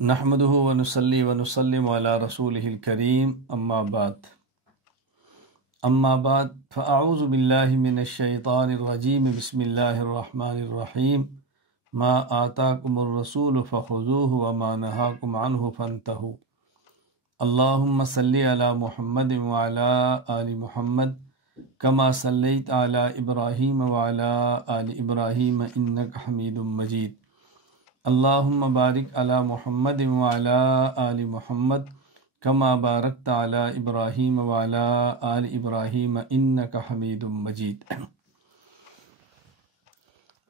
نحمده ونصلي ونسلم على رسوله الكريم أما بعد فأعوذ بالله من الشيطان الرجيم بسم الله الرحمن الرحيم ما آتاكم الرسول فخذوه وما نهاكم عنه فانتهوا اللهم صل على محمد وعلى آل محمد كما صليت على إبراهيم وعلى آل إبراهيم إنك حميد مجيد اللهم بارک علی محمد وعلی آل محمد کما بارکت علی ابراہیم وعلی آل ابراہیم انک حمید مجید۔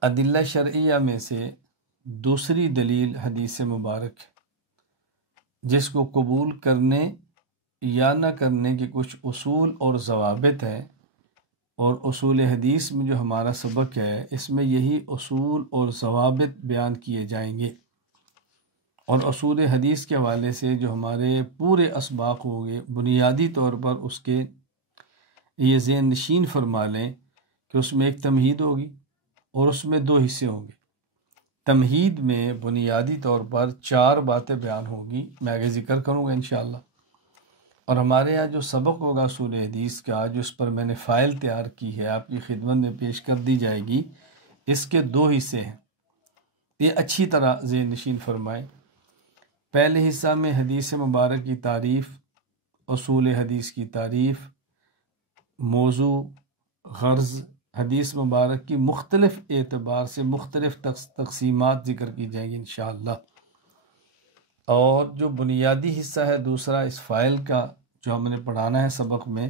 ادلہ شرعیہ میں سے دوسری دلیل حدیث مبارک، جس کو قبول کرنے یا نہ کرنے کے کچھ اصول اور ضوابط ہیں، اور اصول حدیث میں جو ہمارا سبق ہے اس میں یہی اصول اور ضوابط بیان کیے جائیں گے، اور اصول حدیث کے حوالے سے جو ہمارے پورے اسباق ہوں گے بنیادی طور پر اس کے یہ ذہن نشین فرما لیں کہ اس میں ایک تمہید ہوگی اور اس میں دو حصے ہوں گے۔ تمہید میں بنیادی طور پر 4 باتیں بیان ہوگی، میں آگے ذکر کروں گا انشاءاللہ، اور ہمارے یہاں جو سبق ہوگا اصول حدیث کا، جو اس پر میں نے فائل تیار کی ہے آپ کی خدمت میں پیش کر دی جائے گی، اس کے 2 حصے ہیں، یہ اچھی طرح ذہن نشین فرمائیں۔ پہلے حصہ میں حدیث مبارک کی تعریف، اصول حدیث کی تعریف، موضوع، غرض، حدیث مبارک کی مختلف اعتبار سے مختلف تقسیمات ذکر کی جائیں گی انشاءاللہ، اور جو بنیادی حصہ ہے دوسرا اس فائل کا جو ہم نے پڑھانا ہے سبق میں،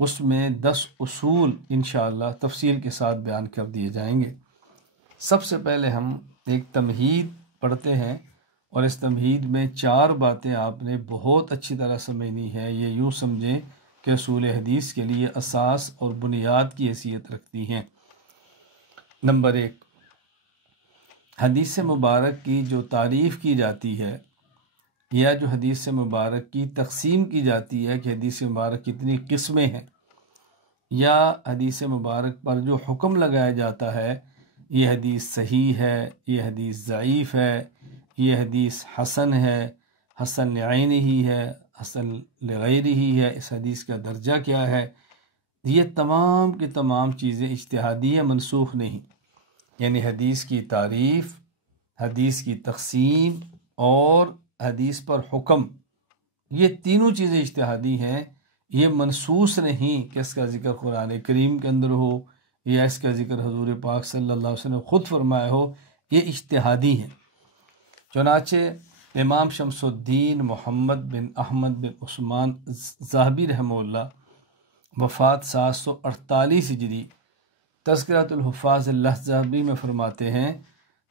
اس میں 10 اصول انشاءاللہ تفصیل کے ساتھ بیان کر دیے جائیں گے۔ سب سے پہلے ہم ایک تمہید پڑھتے ہیں، اور اس تمہید میں 4 باتیں آپ نے بہت اچھی طرح سمجھنی ہے۔ یہ یوں سمجھیں کہ اصول حدیث کے لیے اساس اور بنیاد کی حیثیت رکھتی ہیں۔ نمبر 1، حدیث مبارک کی جو تعریف کی جاتی ہے، یا جو حدیث مبارک کی تقسیم کی جاتی ہے کہ حدیث مبارک کتنی قسمیں ہیں، یا حدیث مبارک پر جو حکم لگایا جاتا ہے یہ حدیث صحیح ہے، یہ حدیث ضعیف ہے، یہ حدیث حسن ہے، حسن لعینہ ہے، حسن لغیرہ ہے، اس حدیث کا درجہ کیا ہے، یہ تمام کی تمام چیزیں اجتہادی ہیں، منسوخ نہیں۔ یعنی حدیث کی تعریف، حدیث کی تقسیم اور حدیث پر حکم، یہ تینوں چیزیں اجتہادی ہیں، یہ منصوص نہیں کہ اس کا ذکر قرآن کریم کے اندر ہو یا اس کا ذکر حضور پاک صلی اللہ علیہ وسلم خود فرمایا ہو، یہ اجتہادی ہیں۔ چنانچہ امام شمس الدین محمد بن احمد بن عثمان ذہبی رحمہ اللہ وفات 748 ہجری، تذکرۃ الحفاظ الذہبی میں فرماتے ہیں،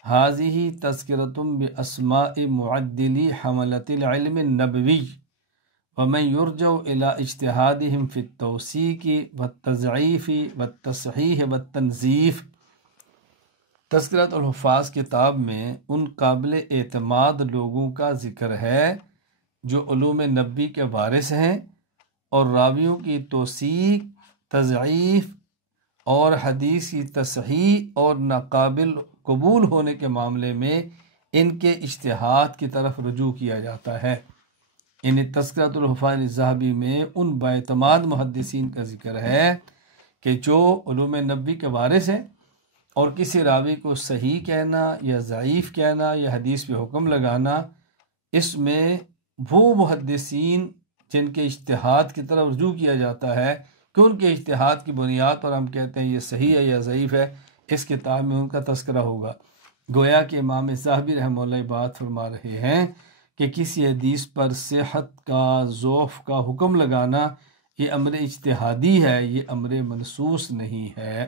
حاذہ تذکرۃ باسماء معدلی حملۃ العلم النبوی ومن یرجع الی اجتہادہم فی التوثیق والتضعیف والتصحیح والتنظیف۔ تذکرۃ الحفاظ کتاب میں ان قابل اعتماد لوگوں کا ذکر ہے جو علوم نبوی کے وارث ہیں، اور راویوں کی توثیق، تضعیف اور حدیث کی تصحیح اور ناقابل قبول ہونے کے معاملے میں ان کے اجتہاد کی طرف رجوع کیا جاتا ہے۔ یعنی تذکرۃ الحفاظ الذہبی میں ان باعتماد محدثین کا ذکر ہے کہ جو علوم نبوی کے وارث ہیں، اور کسی راوی کو صحیح کہنا یا ضعیف کہنا یا حدیث پہ حکم لگانا، اس میں وہ محدثین جن کے اجتہاد کی طرف رجوع کیا جاتا ہے کہ ان کے اجتہاد کی بنیاد پر ہم کہتے ہیں یہ صحیح ہے یا ضعیف ہے، اس کتاب میں ان کا تذکرہ ہوگا۔ گویا کہ امام ذہبی رحمہ اللہ بات فرما رہے ہیں کہ کسی حدیث پر صحت کا، ضعف کا حکم لگانا یہ امر اجتہادی ہے، یہ امر منصوص نہیں ہے۔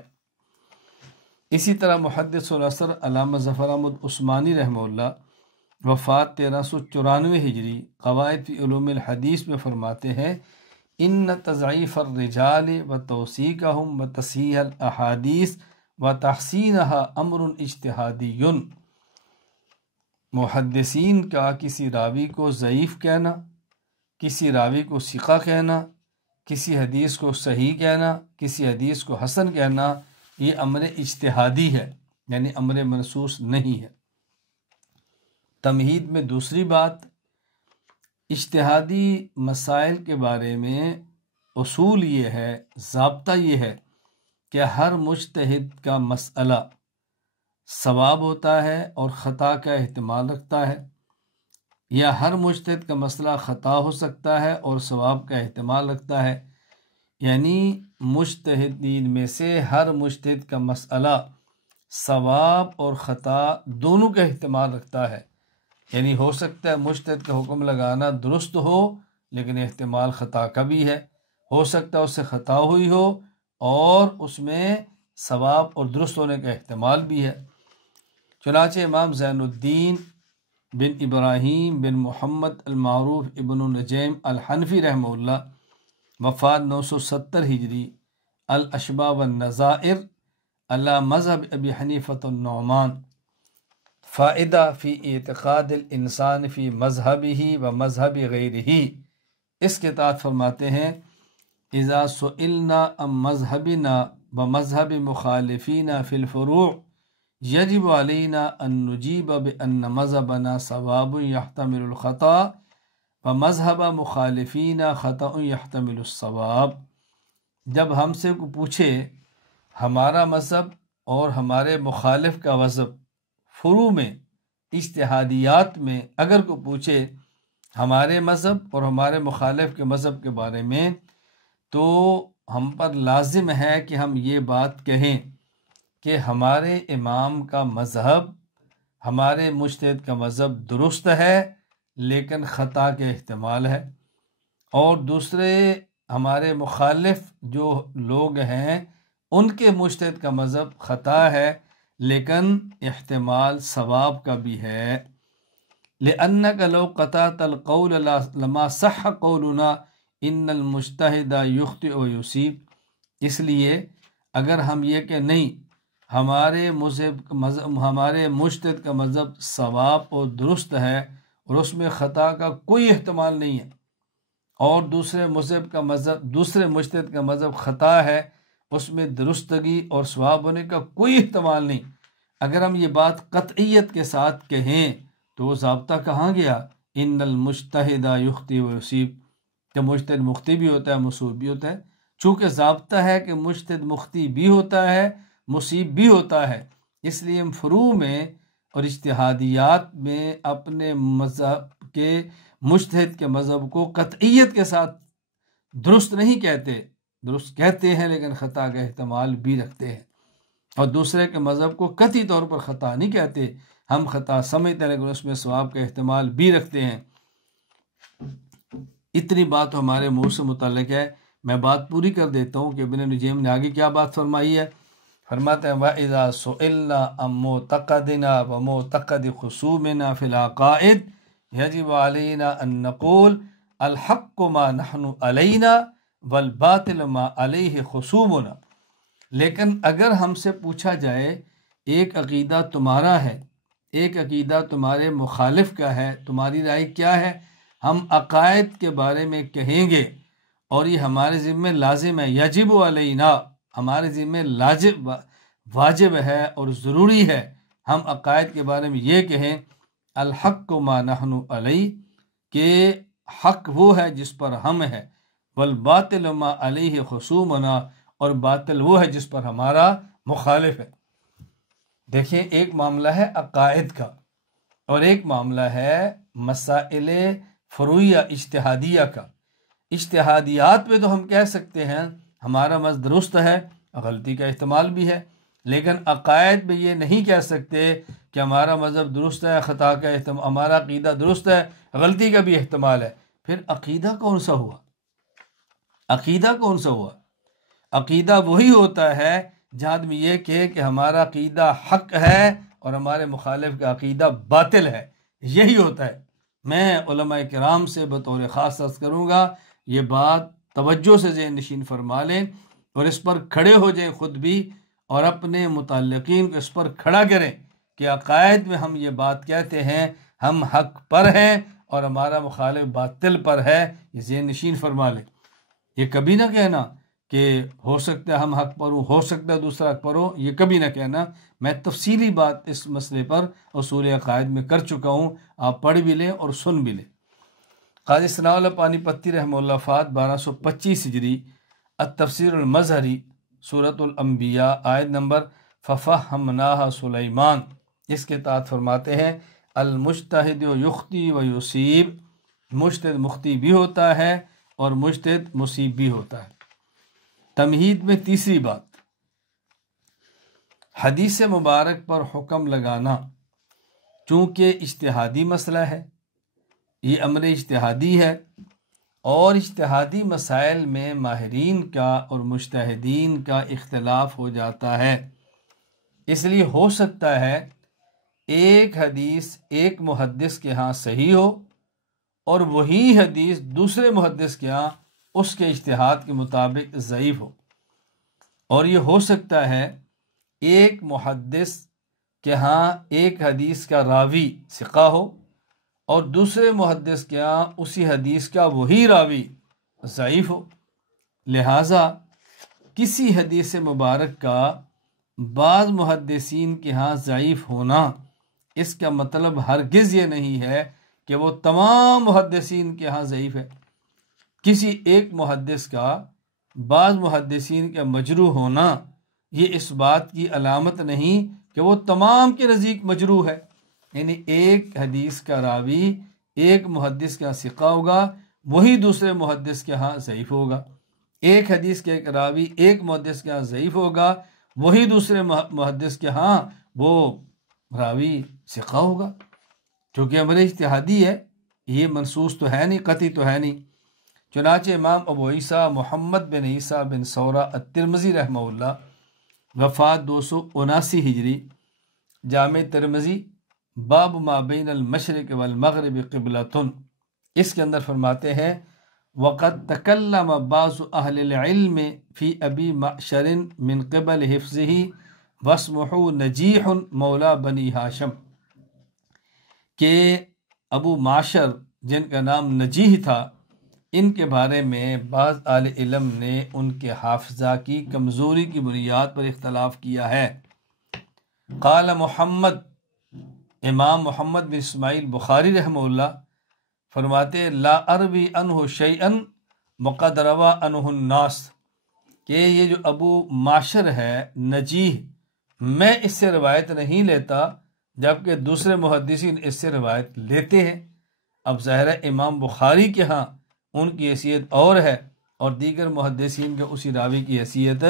اسی طرح محدث العصر علامہ ظفر احمد عثمانی رحمہ اللہ وفات 1394 ہجری، قواعد فی علوم الحدیث میں فرماتے ہیں، ان تضعیف الرجال و توثیقہم و تصحیح الاحادیث و تحسینہا امر اجتہادی۔ محدثین کا کسی راوی کو ضعیف کہنا، کسی راوی کو ثقہ کہنا، کسی حدیث کو صحیح کہنا، کسی حدیث کو حسن کہنا، یہ امر اجتہادی ہے، یعنی امر منصوص نہیں ہے۔ تمہید میں دوسری بات، اجتہادی مسائل کے بارے میں اصول یہ ہے، ضابطہ یہ ہے کہ ہر مجتہد کا مسئلہ صواب ہوتا ہے اور خطا کا احتمال رکھتا ہے، یا ہر مجتہد کا مسئلہ خطا ہو سکتا ہے اور صواب کا احتمال رکھتا ہے، یعنی مجتہدین میں سے ہر مجتہد کا مسئلہ صواب اور خطا دونوں کا احتمال رکھتا ہے، یعنی ہو سکتا ہے مجتہد کا حکم لگانا درست ہو لیکن احتمال خطا کا بھی ہے، ہو سکتا ہے اس سے خطا ہوئی ہو اور اس میں صواب اور درست ہونے کا احتمال بھی ہے۔ چنانچہ امام زین الدین بن ابراہیم بن محمد المعروف ابن نجیم الحنفی رحمہ اللہ، وفات 970 ہجری، الاشباح والنظائر علی مذہب ابی حنیفۃ النعمان، فائدہ فی اعتقاد الانسان فی مذہبہ و مذہب غیرہ، اس کے تحت فرماتے ہیں اذا سئلنا عن مذہبنا و مذہب مخالفینا فی الفروع یجب علینا ان نجیب بان مذہبنا صواب یحتمل الخطا و مذہب مخالفینا خطا یحتمل الصواب۔ جب ہم سے کو پوچھے ہمارا مذہب اور ہمارے مخالف کا مذہب فروع میں، اجتہادیات میں، اگر کو پوچھے ہمارے مذہب اور ہمارے مخالف کے مذہب کے بارے میں، تو ہم پر لازم ہے کہ ہم یہ بات کہیں کہ ہمارے امام کا مذہب، ہمارے مجتہد کا مذہب درست ہے لیکن خطا کے احتمال ہے، اور دوسرے ہمارے مخالف جو لوگ ہیں ان کے مجتہد کا مذہب خطا ہے لیکن احتمال ثواب کا بھی ہے۔ لأنك لو قطعت القول لما صح قولنا ان المجتہد یخطئ و یصیب، اس لیے اگر ہم یہ کہ نہیں ہمارے مجتہد کا مذہب ثواب اور درست ہے اور اس میں خطا کا کوئی احتمال نہیں ہے، اور دوسرے مجتہد کا مذہب خطا ہے، اس میں درستگی اور ثواب ہونے کا کوئی احتمال نہیں، اگر ہم یہ بات قطعیت کے ساتھ کہیں تو وہ ضابطہ کہاں گیا؟ ان المجتہد یخطئ و یصیب، کہ مجتہد مخطئ بھی ہوتا ہے، مصیب بھی ہوتا ہے۔ چونکہ ضابطہ ہے کہ مجتہد مخطئ بھی ہوتا ہے، مصیب بھی ہوتا ہے، اس لیے ہم فروع میں اور اجتہادیات میں اپنے مذہب کے مجتہد کے مذہب کو قطعیت کے ساتھ درست نہیں کہتے، درست کہتے ہیں لیکن خطا کا احتمال بھی رکھتے ہیں، اور دوسرے کے مذہب کو قطعی طور پر خطا نہیں کہتے، ہم خطا سمجھتے ہیں لیکن اس میں ثواب کا احتمال بھی رکھتے ہیں۔ اتنی بات ہمارے منہ سے متعلق ہے، میں بات پوری کر دیتا ہوں کہ ابن نجیم نے آگے کیا بات فرمائی ہے۔ فرماتے ہیں وَإِذَا سُئِلْنَا عَن مُعْتَقَدِنَا وَمُعْتَقَدِ خُصُومِنَا فِي الْعَقَائِدِ يَجِبُ عَلَيْنَا أَن نَّقُولَ الْحَقُّ مَا نَحْنُ عَلَيْنَا وَالْبَاطِلُ مَا عَلَيْهِ خُصُومُنَا، لیکن اگر ہم سے پوچھا جائے ایک عقیدہ تمہارا ہے، ایک عقیدہ تمہارے مخالف کا ہے، تمہاری رائے کیا ہے؟ ہم عقائد کے بارے میں کہیں گے اور یہ ہمارے ذمہ لازم ہے، یجب علینا، ہمارے ذمہ واجب ہے اور ضروری ہے ہم عقائد کے بارے میں یہ کہیں الحق ما نحن علیہ، کہ حق وہ ہے جس پر ہم ہے، والباطل ما علیہ خصومنا، اور باطل وہ ہے جس پر ہمارا مخالف ہے۔ دیکھیں ایک معاملہ ہے عقائد کا اور ایک معاملہ ہے مسائل فروعیہ اجتہادیہ کا۔ اجتہادیات میں تو ہم کہہ سکتے ہیں ہمارا مذہب درست ہے، غلطی کا احتمال بھی ہے، لیکن عقائد میں یہ نہیں کہہ سکتے کہ ہمارا مذہب درست ہے، خطا کا احتمال، ہمارا عقیدہ درست ہے، غلطی کا بھی احتمال ہے۔ پھر عقیدہ کون سا ہوا؟ عقیدہ کون سا ہوا؟ عقیدہ وہی ہوتا ہے جہاں آدمی یہ کہے کہ ہمارا عقیدہ حق ہے اور ہمارے مخالف کا عقیدہ باطل ہے، یہی ہوتا ہے۔ میں علماء کرام سے بطور خاص عرض کروں گا یہ بات توجہ سے ذہن نشین فرما لیں اور اس پر کھڑے ہو جائیں خود بھی، اور اپنے متعلقین کو اس پر کھڑا کریں کہ عقائد میں ہم یہ بات کہتے ہیں ہم حق پر ہیں اور ہمارا مخالف باطل پر ہے، یہ ذہن نشین فرما لیں۔ یہ کبھی نہ کہنا کہ ہو سکتا ہے ہم حق پر ہوں، ہو سکتا ہے دوسرا حق پر ہو، یہ کبھی نہ کہنا۔ میں تفصیلی بات اس مسئلے پر اصول عقائد میں کر چکا ہوں، آپ پڑھ بھی لیں اور سن بھی لیں۔ قاضی ثناء اللہ پانی پتی رحمہ اللہ وفات 1225 ہجری، التفسیر المظہری، سورۃ الانبیاء، آیت نمبر ففہمناہا سلیمان، اس کے تحت فرماتے ہیں المجتہد یخطی و یصیب، مجتہد مخطی بھی ہوتا ہے اور مجتہد مصیب بھی ہوتا ہے۔ تمہید میں تیسری بات، حدیث مبارک پر حکم لگانا چونکہ اجتہادی مسئلہ ہے، یہ امر اجتہادی ہے، اور اجتہادی مسائل میں ماہرین کا اور مجتہدین کا اختلاف ہو جاتا ہے، اس لیے ہو سکتا ہے ایک حدیث ایک محدث کے ہاں صحیح ہو اور وہی حدیث دوسرے محدث کے ہاں اس کے اجتہاد کے مطابق ضعیف ہو، اور یہ ہو سکتا ہے ایک محدث کے ہاں ایک حدیث کا راوی ثقہ ہو اور دوسرے محدث کے ہاں اسی حدیث کا وہی راوی ضعیف ہو۔ لہٰذا کسی حدیث مبارک کا بعض محدثین کے ہاں ضعیف ہونا، اس کا مطلب ہرگز یہ نہیں ہے کہ وہ تمام محدثین کے ہاں ضعیف ہے۔ کسی ایک محدث کا بعض محدثین کا مجروح ہونا یہ اس بات کی علامت نہیں کہ وہ تمام کے نزدیک مجروح ہے، یعنی ایک حدیث کا راوی ایک محدث کا ثقہ ہوگا، وہی دوسرے محدث کے ہاں ضعیف ہوگا، ایک حدیث کے ایک راوی ایک محدث کے ہاں ضعیف ہوگا، وہی دوسرے محدث کے ہاں وہ راوی ثقہ ہوگا، چونکہ امر اجتہادی ہے، یہ منصوص تو ہے نہیں، قطعی تو ہے نہیں۔ چنانچہ امام ابو عیسیٰ محمد بن عیسیٰ بن ثورہ الترمذی رحمہ اللہ، وفات 279 ہجری، جامع ترمذی، باب ما بین المشرق والمغرب قبلۃ، اس کے اندر فرماتے ہیں وقد تکلم بعض اہل العلم فی ابی معشر من قبل حفظہ واسمہ نجیح مولا بنی ہاشم، کہ ابو معشر جن کا نام نجیح تھا، ان کے بارے میں بعض اہل علم نے ان کے حافظہ کی کمزوری کی بنیاد پر اختلاف کیا ہے۔ قال محمد، امام محمد بن اسماعیل بخاری رحمہ اللہ فرماتے لا اروی عنہ شیئا وقد روى عنہ الناس، کہ یہ جو ابو معشر ہے نجیح، میں اس سے روایت نہیں لیتا جبکہ دوسرے محدثین اس سے روایت لیتے ہیں۔ اب ظاہر ہے امام بخاری کے ہاں ان کی حیثیت اور ہے اور دیگر محدثین کے اسی راوی کی حیثیت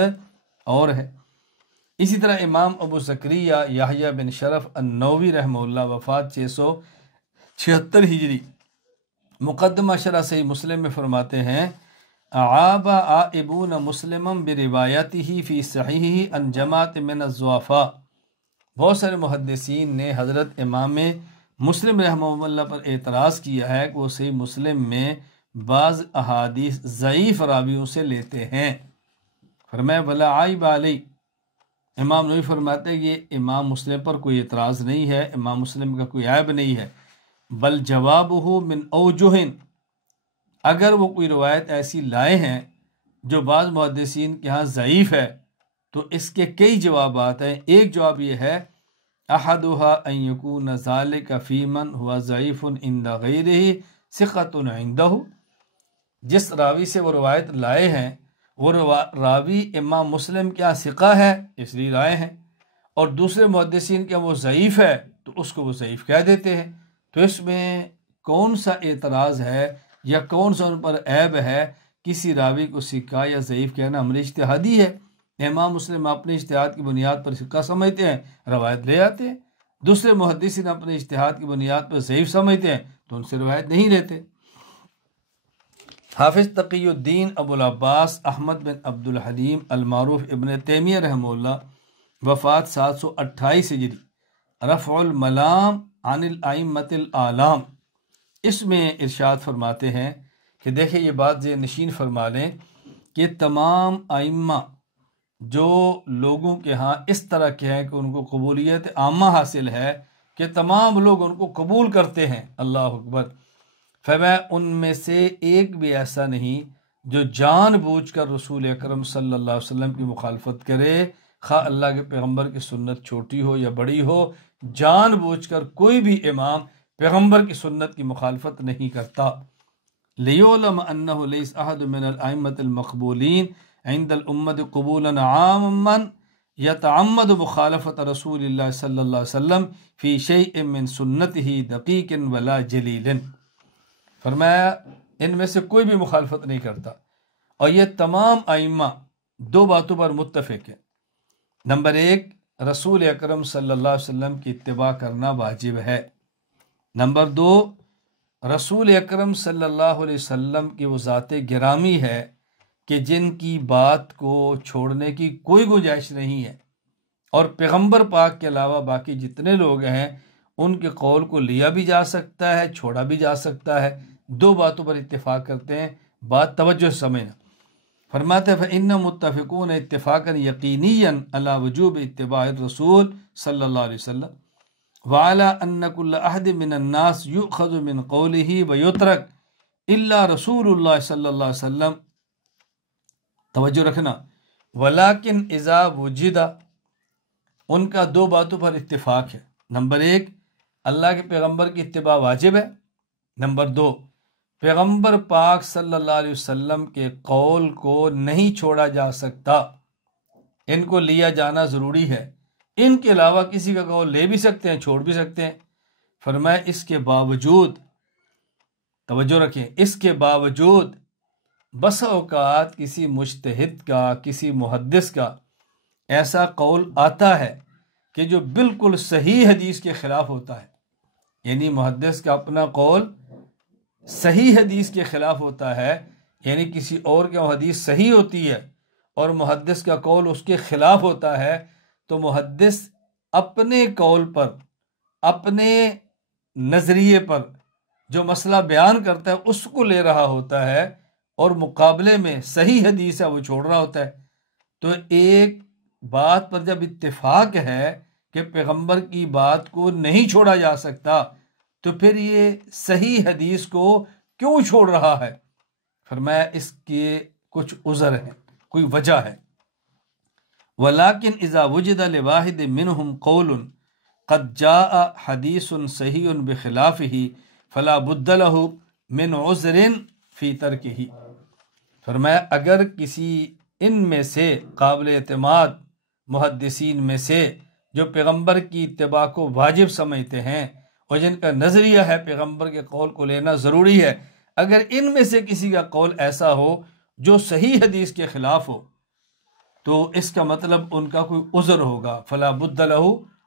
اور ہے۔ اسی طرح امام ابو زکریا یحییٰ بن شرف النووی رحمہ اللہ، وفات 676 ہجری، مقدمہ شرح صحیح مسلم میں فرماتے ہیں اعاب عائبون مسلما بروایتہ فی صحیحہ عن جماعت من الضعفاء، بہت سارے محدثین نے حضرت امام مسلم رحمہ اللہ پر اعتراض کیا ہے کہ وہ صحیح مسلم میں بعض احادیث ضعیف راویوں سے لیتے ہیں۔ فرمایا ولا عیب علی، امام نووی فرماتے ہیں یہ امام مسلم پر کوئی اعتراض نہیں ہے، امام مسلم کا کوئی عیب نہیں ہے، بل جوابہ من اوجہ، اگر وہ کوئی روایت ایسی لائے ہیں جو بعض محدثین کے ہاں ضعیف ہے تو اس کے کئی جوابات ہیں۔ ایک جواب یہ ہے احدها ان یکون ذلک فی من هو ضعیف عند غیرہ ثقۃ عنده، جس راوی سے وہ روایت لائے ہیں وہ راوی امام مسلم کیا ثقہ ہے اس لیے لائے ہیں، اور دوسرے محدثین کیا وہ ضعیف ہے تو اس کو وہ ضعیف کہہ دیتے ہیں، تو اس میں کون سا اعتراض ہے یا کون سا ان پر عیب ہے؟ کسی راوی کو ثقہ یا ضعیف کہنا امر اجتہادی ہے، امام مسلم اپنے اجتہاد کی بنیاد پر ثقہ سمجھتے ہیں، روایت لے آتے ہیں، دوسرے محدثین اپنے اجتہاد کی بنیاد پر ضعیف سمجھتے ہیں تو ان سے روایت نہیں لیتے۔ حافظ تقی الدین ابو العباس احمد بن عبد الحلیم المعروف ابن تیمیہ رحمہ اللہ، وفات 728 ہجری، رفع الملام عن الائمۃ الاعلام، اس میں ارشاد فرماتے ہیں کہ دیکھیں یہ بات ذہن نشین فرما لیں کہ تمام ائمہ جو لوگوں کے ہاں اس طرح کے ہیں کہ ان کو قبولیت عامہ حاصل ہے کہ تمام لوگ ان کو قبول کرتے ہیں، اللہ اکبر، فرمایا ان میں سے ایک بھی ایسا نہیں جو جان بوجھ کر رسول اکرم صلی اللہ علیہ وسلم کی مخالفت کرے، خواہ اللہ کے پیغمبر کی سنت چھوٹی ہو یا بڑی ہو، جان بوجھ کر کوئی بھی امام پیغمبر کی سنت کی مخالفت نہیں کرتا۔ لِيُعْلَمَ أَنَّهُ لَيْسَ أَحَدٌ مِّنَ الْأَئِمَّةِ الْمَقْبُولِينَ عِندَ الْأُمَّةِ قُبُولًا عَامًّا يَتَعَمَّدُ مُخَالَفَةَ رسول اللہ صلی اللہ علیہ وسلم فی شیء من سنتہ دقیق ولا جلیل۔ فرمایا ان میں سے کوئی بھی مخالفت نہیں کرتا، اور یہ تمام ائمہ دو باتوں پر متفق ہیں۔ نمبر ایک، رسول اکرم صلی اللہ علیہ وسلم کی اتباع کرنا واجب ہے۔ نمبر دو، رسول اکرم صلی اللہ علیہ وسلم کی وہ ذات گرامی ہے کہ جن کی بات کو چھوڑنے کی کوئی گنجائش نہیں ہے، اور پیغمبر پاک کے علاوہ باقی جتنے لوگ ہیں ان کے قول کو لیا بھی جا سکتا ہے، چھوڑا بھی جا سکتا ہے۔ دو باتوں پر اتفاق کرتے ہیں، بات توجہ سے سمجھنا۔ فرماتے ہیں فَإِنَّ مُتَّفِقُونَ اتفاقا یقینیا علی وجوب اتباع الرسول صلی اللہ علیہ وسلم وعلی ان کل احد من الناس یؤخذ من قوله ویترک الا رسول اللہ صلی اللہ علیہ وسلم۔ توجہ رکھنا، ولیکن اذا وجد، ان کا دو باتوں پر اتفاق ہے۔ نمبر ایک، اللہ کے پیغمبر کی اتباع واجب ہے۔ نمبر دو، پیغمبر پاک صلی اللہ علیہ وسلم کے قول کو نہیں چھوڑا جا سکتا، ان کو لیا جانا ضروری ہے۔ ان کے علاوہ کسی کا قول لے بھی سکتے ہیں، چھوڑ بھی سکتے ہیں۔ فرمایا اس کے باوجود، توجہ رکھیں، اس کے باوجود بس اوقات کسی مجتہد کا، کسی محدث کا ایسا قول آتا ہے کہ جو بالکل صحیح حدیث کے خلاف ہوتا ہے، یعنی محدث کا اپنا قول صحیح حدیث کے خلاف ہوتا ہے، یعنی کسی اور کے حدیث صحیح ہوتی ہے اور محدث کا قول اس کے خلاف ہوتا ہے، تو محدث اپنے قول پر، اپنے نظریے پر جو مسئلہ بیان کرتا ہے اس کو لے رہا ہوتا ہے، اور مقابلے میں صحیح حدیث ہے وہ چھوڑ رہا ہوتا ہے۔ تو ایک بات پر جب اتفاق ہے کہ پیغمبر کی بات کو نہیں چھوڑا جا سکتا، تو پھر یہ صحیح حدیث کو کیوں چھوڑ رہا ہے؟ فرمایا اس کے کچھ عذر ہیں، کوئی وجہ ہے۔ وَلَكِنْ إِذَا وُجِدَ لِوَاحِدٍ مِّنْهُمْ قَوْلٌ قَدْ جَاءَ حَدِيثٌ صَحِيحٌ بِخِلَافِهِ فَلَا بُدَّ لَهُ مِنْ عُذْرٍ فِي تَرْكِهِ۔ فرمایا اگر کسی ان میں سے قابل اعتماد محدثین میں سے جو پیغمبر کی اتباع کو واجب سمجھتے ہیں اور جن کا نظریہ ہے پیغمبر کے قول کو لینا ضروری ہے، اگر ان میں سے کسی کا قول ایسا ہو جو صحیح حدیث کے خلاف ہو، تو اس کا مطلب ان کا کوئی عذر ہوگا۔ فلا بد لہ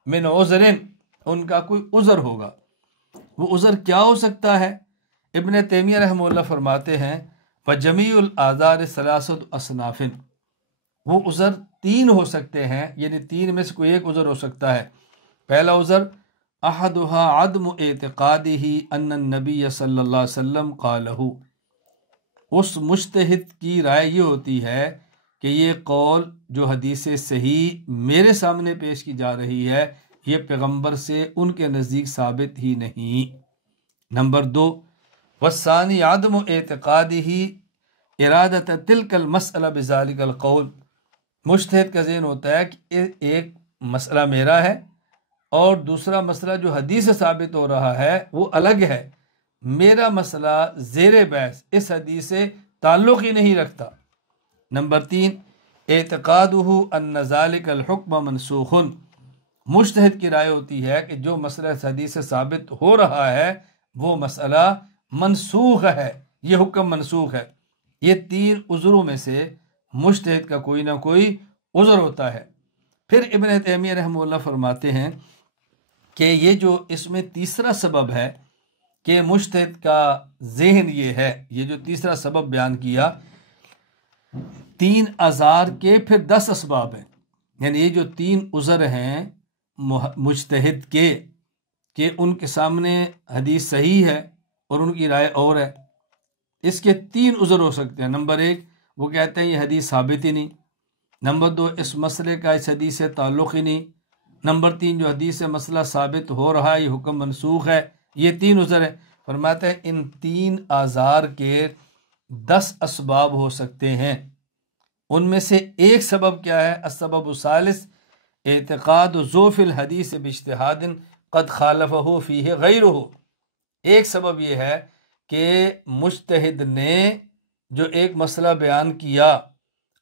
من عذر، ان کا کوئی عذر ہوگا۔ وہ عذر کیا ہو سکتا ہے؟ ابن تیمیہ رحمہ اللہ فرماتے ہیں فجمیع الاعذار ثلاثۃ اصناف، وہ عذر تین ہو سکتے ہیں، یعنی تین میں سے کوئی ایک عذر ہو سکتا ہے۔ پہلا عذر احدها عدم اعتقاده ان النبی صلی اللہ علیہ وسلم قالہ، اس مجتہد کی رائے یہ ہوتی ہے کہ یہ قول جو حدیث صحیح میرے سامنے پیش کی جا رہی ہے یہ پیغمبر سے ان کے نزدیک ثابت ہی نہیں۔ نمبر دو، والثانی عدم اعتقادہ ارادت تلک المسئلہ بذالک القول، مجتہد کا ذہن ہوتا ہے کہ ایک مسئلہ میرا ہے اور دوسرا مسئلہ جو حدیث سے ثابت ہو رہا ہے وہ الگ ہے، میرا مسئلہ زیر بحث اس حدیث سے تعلق ہی نہیں رکھتا۔ نمبر تین، اعتقادہ ان ذالک الحکم منسوخ، مجتہد کی رائے ہوتی ہے کہ جو مسئلہ اس حدیث سے ثابت ہو رہا ہے وہ مسئلہ منسوخ ہے، یہ حکم منسوخ ہے۔ یہ تین عذروں میں سے مجتہد کا کوئی نہ کوئی عذر ہوتا ہے۔ پھر ابن تیمیہ رحمہ اللہ فرماتے ہیں کہ یہ جو اس میں تیسرا سبب ہے کہ مجتہد کا ذہن یہ ہے، یہ جو تیسرا سبب بیان کیا، تین اعذار کے پھر 10 اسباب ہیں، یعنی یہ جو تین عذر ہیں مجتہد کے کہ ان کے سامنے حدیث صحیح ہے اور ان کی رائے اور ہے، اس کے تین عذر ہو سکتے ہیں۔ نمبر ایک، وہ کہتے ہیں یہ حدیث ثابت ہی نہیں۔ نمبر دو، اس مسئلے کا اس حدیث سے تعلق ہی نہیں۔ نمبر تین، جو حدیث سے مسئلہ ثابت ہو رہا ہے یہ حکم منسوخ ہے۔ یہ تین عذر ہیں۔ فرماتے ہیں ان تین اعذار کے 10 اسباب ہو سکتے ہیں۔ ان میں سے ایک سبب کیا ہے؟ السبب الثالث اعتقاد ضعف الحدیث باجتہاد قد خالفہ فیہ غیرہ۔ ایک سبب یہ ہے کہ مجتہد نے جو ایک مسئلہ بیان کیا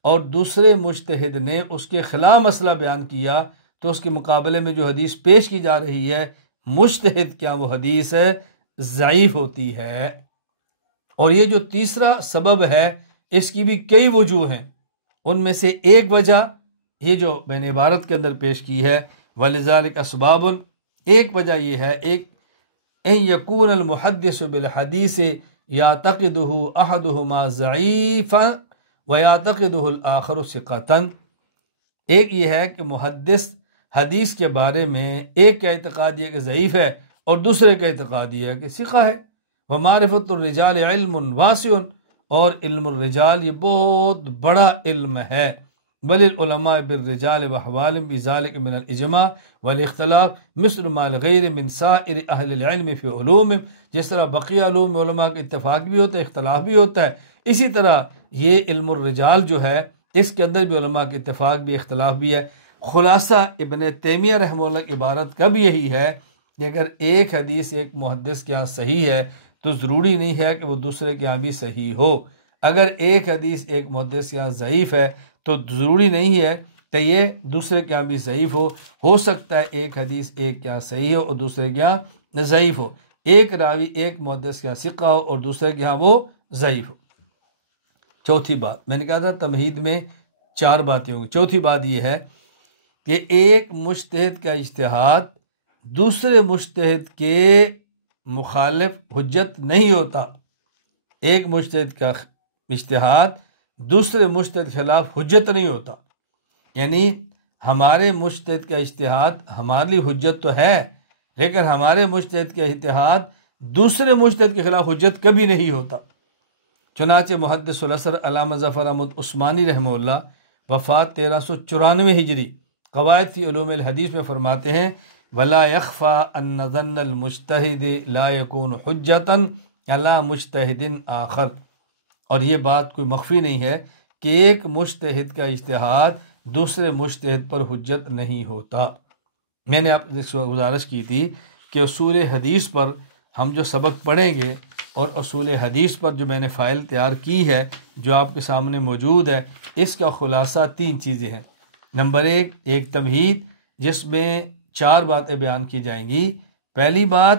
اور دوسرے مجتہد نے اس کے خلاف مسئلہ بیان کیا، تو اس کے مقابلے میں جو حدیث پیش کی جا رہی ہے مجتہد کیا وہ حدیث ضعیف ہوتی ہے۔ اور یہ جو تیسرا سبب ہے اس کی بھی کئی وجوہ ہیں، ان میں سے ایک وجہ یہ جو میں نے عبارت کے اندر پیش کی ہے وَلِذَلِكَ أَسْبَابٌ، ایک وجہ یہ ہے ان یکون المحدث بالحدیث یعتقدہ احدہما ضعیفا ویعتقدہ الآخر ثقۃ۔ ایک یہ ہے کہ محدث حدیث کے بارے میں ایک کا اعتقاد یہ کہ ضعیف ہے اور دوسرے کا اعتقاد یہ ہے کہ ثقہ ہے۔ ومعرفۃ الرجال علم واسع، اور علم الرجال یہ بہت بڑا علم ہے۔ بل العلماء بالرجال واحوالهم بذلك من الاجماع والاختلاف مثل ما لغیر من سائر اہل العلم فی علوم، جس طرح بقیہ علوم میں علماء کا اتفاق بھی ہوتا ہے، اختلاف بھی ہوتا ہے، اسی طرح یہ علم الرجال جو ہے اس کے اندر بھی علماء کے اتفاق بھی اختلاف بھی ہے۔ خلاصہ ابن تیمیہ رحمہ اللہ کی عبارت کا بھی یہی ہے کہ اگر ایک حدیث ایک محدث کے ہاں صحیح ہے تو ضروری نہیں ہے کہ وہ دوسرے کے ہاں بھی صحیح ہو۔ اگر ایک حدیث ایک محدث کے ہاں ضعیف ہے تو ضروری نہیں ہے کہ یہ دوسرے کے ہاں بھی ضعیف ہو سکتا ہے ایک حدیث ایک کے ہاں صحیح ہو اور دوسرے کے ہاں ضعیف ہو، ایک راوی ایک محدث کے ہاں ثقہ ہو اور دوسرے کے ہاں وہ ضعیف ہو۔ چوتھی بات میں نے کہا تھا تمہید میں 4 باتیں ہوں گی، چوتھی بات یہ ہے کہ ایک مجتہد کا اجتہاد دوسرے مجتہد کے مخالف حجت نہیں ہوتا۔ ایک مجتہد کا اجتہاد دوسرے مجتہد کے خلاف حجت نہیں ہوتا، یعنی ہمارے مجتہد کا اجتہاد ہمارے لیے حجت تو ہے، لیکن ہمارے مجتہد کا اجتہاد دوسرے مجتہد کے خلاف حجت کبھی نہیں ہوتا۔ چنانچہ محدث العصر علامہ ظفر احمد عثمانی رحمہ اللہ وفات 1394 ہجری قواعد فی علوم الحدیث میں فرماتے ہیں ولا يخفى ان ظن المجتہد لا يكون حجتا علی مجتہد آخر، اور یہ بات کوئی مخفی نہیں ہے کہ ایک مجتہد کا اجتہاد دوسرے مجتہد پر حجت نہیں ہوتا۔ میں نے آپ سے گزارش کی تھی کہ اصول حدیث پر ہم جو سبق پڑھیں گے اور اصول حدیث پر جو میں نے فائل تیار کی ہے جو آپ کے سامنے موجود ہے، اس کا خلاصہ 3 چیزیں ہیں۔ نمبر 1 ایک تمہید جس میں 4 باتیں بیان کی جائیں گی۔ پہلی بات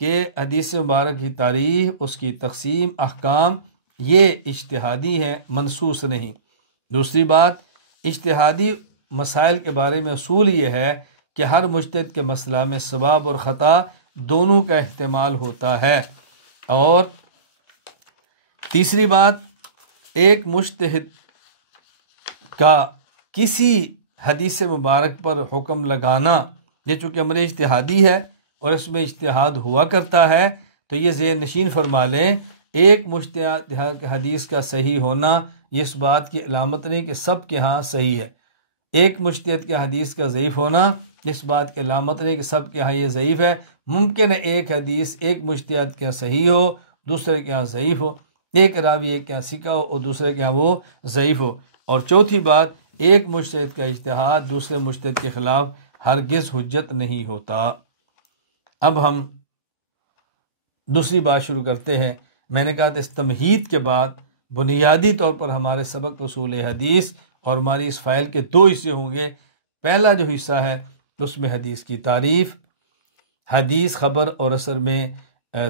کہ حدیث مبارک کی تعریف، اس کی تقسیم، احکام یہ اجتہادی ہیں، منصوص نہیں۔ دوسری بات اجتہادی مسائل کے بارے میں اصول یہ ہے کہ ہر مجتہد کے مسئلہ میں صواب اور خطا دونوں کا احتمال ہوتا ہے۔ اور تیسری بات ایک مجتہد کا کسی حدیث مبارک پر حکم لگانا یہ چونکہ امر اجتہادی ہے اور اس میں اجتہاد ہوا کرتا ہے، تو یہ ذہن نشین فرما لیں ایک مجتہد حدیث کا صحیح ہونا یہ اس بات کی علامت نہیں کہ سب کے ہاں صحیح ہے، ایک مجتہد کے حدیث کا ضعیف ہونا اس بات کی علامت نہیں کہ سب کے ہاں یہ ضعیف ہے۔ ممکن ہے ایک حدیث ایک مجتہد کے ہاں صحیح ہو دوسرے کے ہاں ضعیف ہو، ایک راوی ایک کے ہاں ثقہ ہو اور دوسرے کے ہاں وہ ضعیف ہو۔ اور چوتھی بات ایک مجتہد کا اجتہاد دوسرے مجتہد کے خلاف ہرگز حجت نہیں ہوتا۔ اب ہم دوسری بات شروع کرتے ہیں۔ میں نے کہا تھا اس تمہید کے بعد بنیادی طور پر ہمارے سبق اصول حدیث اور ہماری اس فائل کے 2 حصے ہوں گے۔ پہلا جو حصہ ہے اس میں حدیث کی تعریف، حدیث خبر اور اثر میں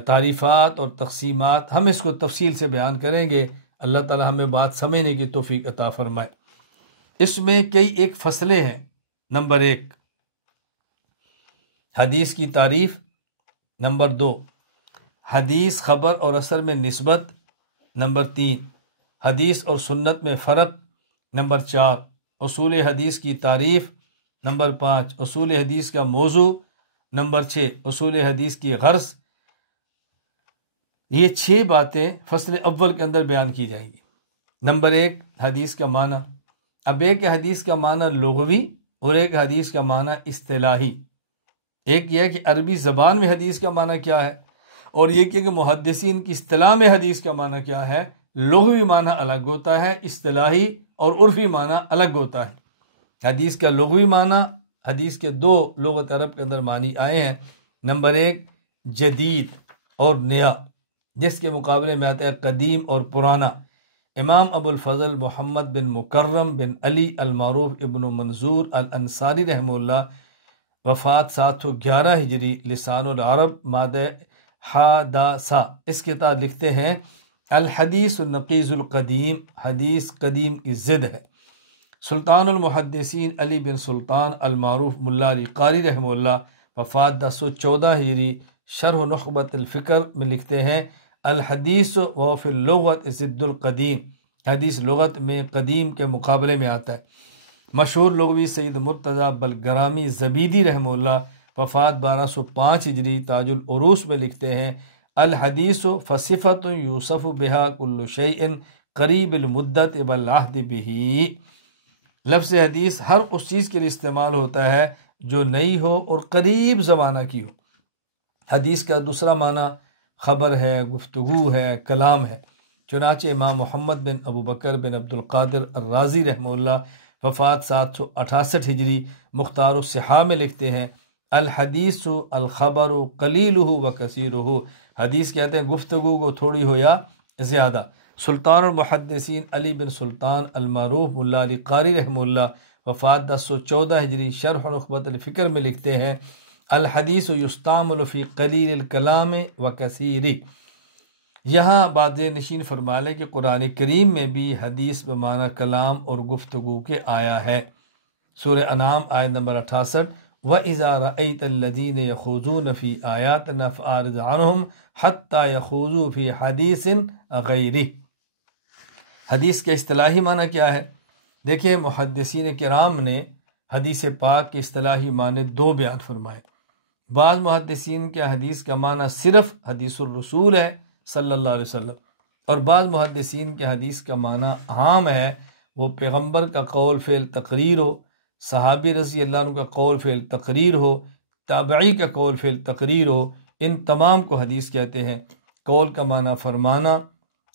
تعریفات اور تقسیمات، ہم اس کو تفصیل سے بیان کریں گے۔ اللہ تعالی ہمیں بات سمجھنے کی توفیق عطا فرمائے۔ اس میں کئی ایک فصلیں ہیں۔ نمبر 1 حدیث کی تعریف، نمبر 2 حدیث خبر اور اثر میں نسبت، نمبر 3 حدیث اور سنت میں فرق، نمبر 4 اصول حدیث کی تعریف، نمبر 5 اصول حدیث کا موضوع، نمبر 6 اصول حدیث کی غرض۔ یہ 6 باتیں فصل اول کے اندر بیان کی جائیں گی۔ نمبر 1 حدیث کا معنی۔ اب ایک حدیث کا معنی لغوی اور ایک حدیث کا معنی اصطلاحی۔ ایک یہ ہے کہ عربی زبان میں حدیث کا معنی کیا ہے، اور یہ کہ محدثین کی اصطلاح میں حدیث کا معنی کیا ہے، لغوی معنی الگ ہوتا ہے، اصطلاحی اور عرفی معنی الگ ہوتا ہے۔ حدیث کا لغوی معنی، حدیث کے دو لغت عرب کے اندر معنی آئے ہیں۔ نمبر 1 جدید اور نیا، جس کے مقابلے میں آتا ہے قدیم اور پرانا۔ امام ابو الفضل محمد بن مکرم بن علی المعروف ابن منظور الانصاری رحمہ اللہ، وفات 711 ہجری، لسان العرب مادہ حادثہ، اس کتاب لکھتے ہیں الحدیث النقیض القدیم، حدیث قدیم کی ضد ہے۔ سلطان المحدثین علی بن سلطان المعروف ملا علی قاری رحمہ اللہ، وفات 1014 ہجری، شرح نخبۃ الفکر میں لکھتے ہیں الحدیث و فی اللغت ضد القدیم، حدیث لغت میں قدیم کے مقابلے میں آتا ہے۔ مشہور لغوی سید مرتضی بلگرامی زبیدی رحمہ اللہ، وفات 1205 ہجری، تاج العروس میں لکھتے ہیں الحدیث فصفۃ یوصف بہا کل شیء قریب المدت والعہد بہ۔ لفظ حدیث ہر اس چیز کے لیے استعمال ہوتا ہے جو نئی ہو اور قریب زمانہ کی ہو۔ حدیث کا دوسرا معنی خبر ہے، گفتگو ہے، کلام ہے۔ چنانچہ امام محمد بن ابو بکر بن عبد القادر الرازی رحمہ اللہ، وفات 768 ہجری، مختار الصحاح میں لکھتے ہیں الحدیث الخبر قلیلہ و کثیرہ، حدیث کہتے ہیں گفتگو کو تھوڑی ہو یا زیادہ۔ سلطان المحدثین علی بن سلطان المعروف ملا علی قاری رحمہ اللہ، وفات 1014 ہجری، شرح نخبۃ الفکر میں لکھتے ہیں الحدیث یستعمل فی قلیل الکلام و کثیر۔ یہاں بات نشین فرما لیں کہ قرآن کریم میں بھی حدیث بمعنی کلام اور گفتگو کے آیا ہے۔ سورہ انعام آیت نمبر 68 وَإِذَا رَأَيْتَ الَّذِينَ يَخُوضُونَ فِي آيَاتِنَا فَأَعْرِضْ عَنْهُمْ حَتَّى يَخُوضُوا فِي حَدِيثٍ غَيْرِهِ۔ حدیث کے اصطلاحی معنی کیا ہے؟ دیکھیں محدثین کرام نے حدیث پاک کے اصطلاحی معنی دو بیان فرمائے۔ بعض محدثین کے حدیث کا معنی صرف حدیث الرسول ہے صلی اللہ علیہ وسلم، اور بعض محدثین کے حدیث کا معنی عام ہے، وہ پیغمبر کا قول فعل تقریر ہو، صحابی رضی اللہ عنہ کا قول فعل تقریر ہو، تابعی کا قول فعل تقریر ہو، ان تمام کو حدیث کہتے ہیں۔ قول کا معنی فرمانا،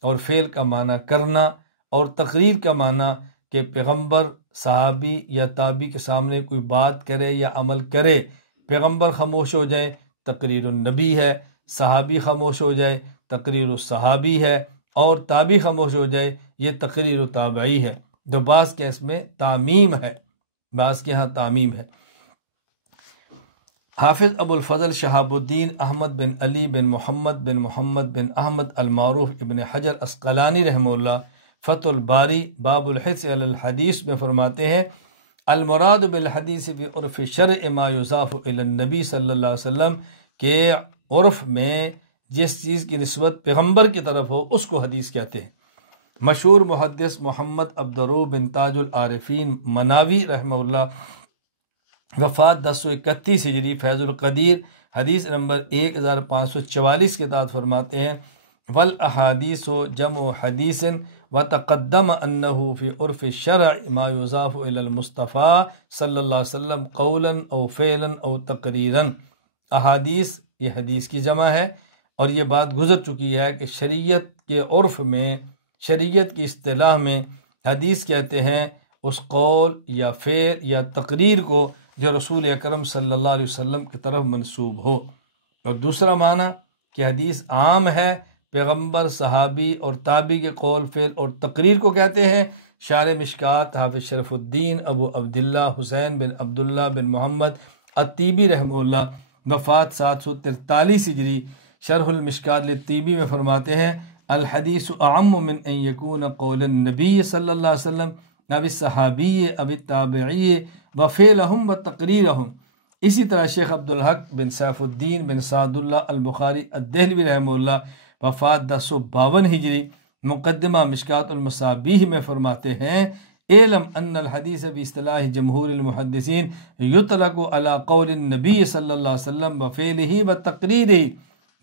اور فعل کا معنی کرنا، اور تقریر کا معنی کہ پیغمبر صحابی یا تابعی کے سامنے کوئی بات کرے یا عمل کرے، پیغمبر خاموش ہو جائے تقریر النبی ہے، صحابی خاموش ہو جائے تقریر الصحابی ہے، اور تابعی خاموش ہو جائے یہ تقریر التابعی ہے۔ جو بعض کے اس میں تعمیم ہے، بعض کے ہاں تعمیم ہے۔ حافظ ابو الفضل شہاب الدین احمد بن علی بن محمد بن احمد المعروف ابن حجر عسقلانی رحمہ اللہ، فتح الباری باب الحث علی الحدیث میں فرماتے ہیں المراد بالحدیث فی عرف شرع ما یضاف الی النبی صلی اللہ علیہ وسلم، کہ عرف میں جس چیز کی نسبت پیغمبر کی طرف ہو اس کو حدیث کہتے ہیں۔ مشہور محدث محمد عبدالرؤف بن تاج العارفین مناوی رحمہ اللہ، وفات 1031 ہجری، فیض القدیر حدیث نمبر 1544 کے تحت فرماتے ہیں والاحادیث جمع حدیث وتقدم انه فی عرف الشرع ما یضاف الی المصطفی صلی اللہ علیہ وسلم قولا او فعلا او تقریرا۔ احادیث یہ حدیث کی جمع ہے، اور یہ بات گزر چکی ہے کہ شریعت کے عرف میں، شریعت کی اصطلاح میں حدیث کہتے ہیں اس قول یا فعل یا تقریر کو جو رسول اکرم صلی اللہ علیہ وسلم کی طرف منسوب ہو۔ اور دوسرا معنی کہ حدیث عام ہے، پیغمبر، صحابی اور تابعی کے قول فعل اور تقریر کو کہتے ہیں۔ شارح مشکات حافظ شرف الدین ابو عبداللہ حسین بن عبداللہ بن محمد الطیبی رحمہ اللہ، وفات 743 ہجری، شرح المشکات للطیبی میں فرماتے ہیں الحدیث اعم من ان یکون قول النبی صلی اللہ علیہ وسلم اب الصحابی اب التابعی وفعلہم وتقریرہم۔ اسی طرح شیخ عبدالحق بن سیف الدین بن سعد اللہ البخاری الدہلوی رحمہ اللہ، وفات 1052 ہجری، مقدمہ مشکات المصابیح میں فرماتے ہیں اعلم ان الحدیث فی اصطلاح جمہور المحدثین یطلق علی قول النبی صلی اللہ علیہ وسلم وفعلہ وتقریرہ۔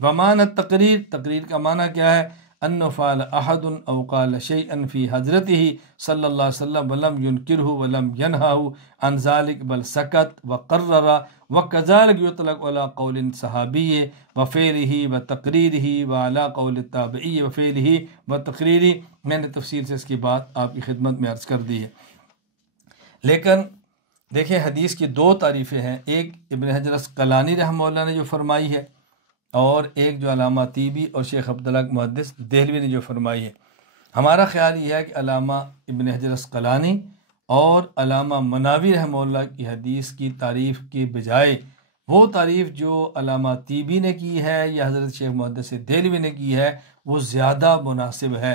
ومعنی التقریر، تقریر کا معنی کیا ہے؟ أنه فعل أحد أو قال شيئا في حضرته صلى الله عليه وسلم ولم ينكره ولم ينهه عن ذلك بل سكت وقرر، وكذلك يطلق على قول الصحابي وفعله وتقريره وعلى قول التابعي وفعله وتقريره۔ میں نے تفصیل سے اس کی بات آپ کی خدمت میں عرض کر دی ہے۔ لیکن دیکھیں حدیث کی دو تعریفیں ہیں، ایک ابن حجر عسقلانی رحمہ اللہ نے جو فرمائی ہے، اور ایک جو علامہ طیبی اور شیخ عبداللہ محدث دہلوی نے جو فرمائی ہے۔ ہمارا خیال یہ ہے کہ علامہ ابن حجر عسقلانی اور علامہ مناوی رحمہ اللہ کی حدیث کی تعریف کے بجائے وہ تعریف جو علامہ طیبی نے کی ہے یا حضرت شیخ محدث دہلوی نے کی ہے وہ زیادہ مناسب ہے،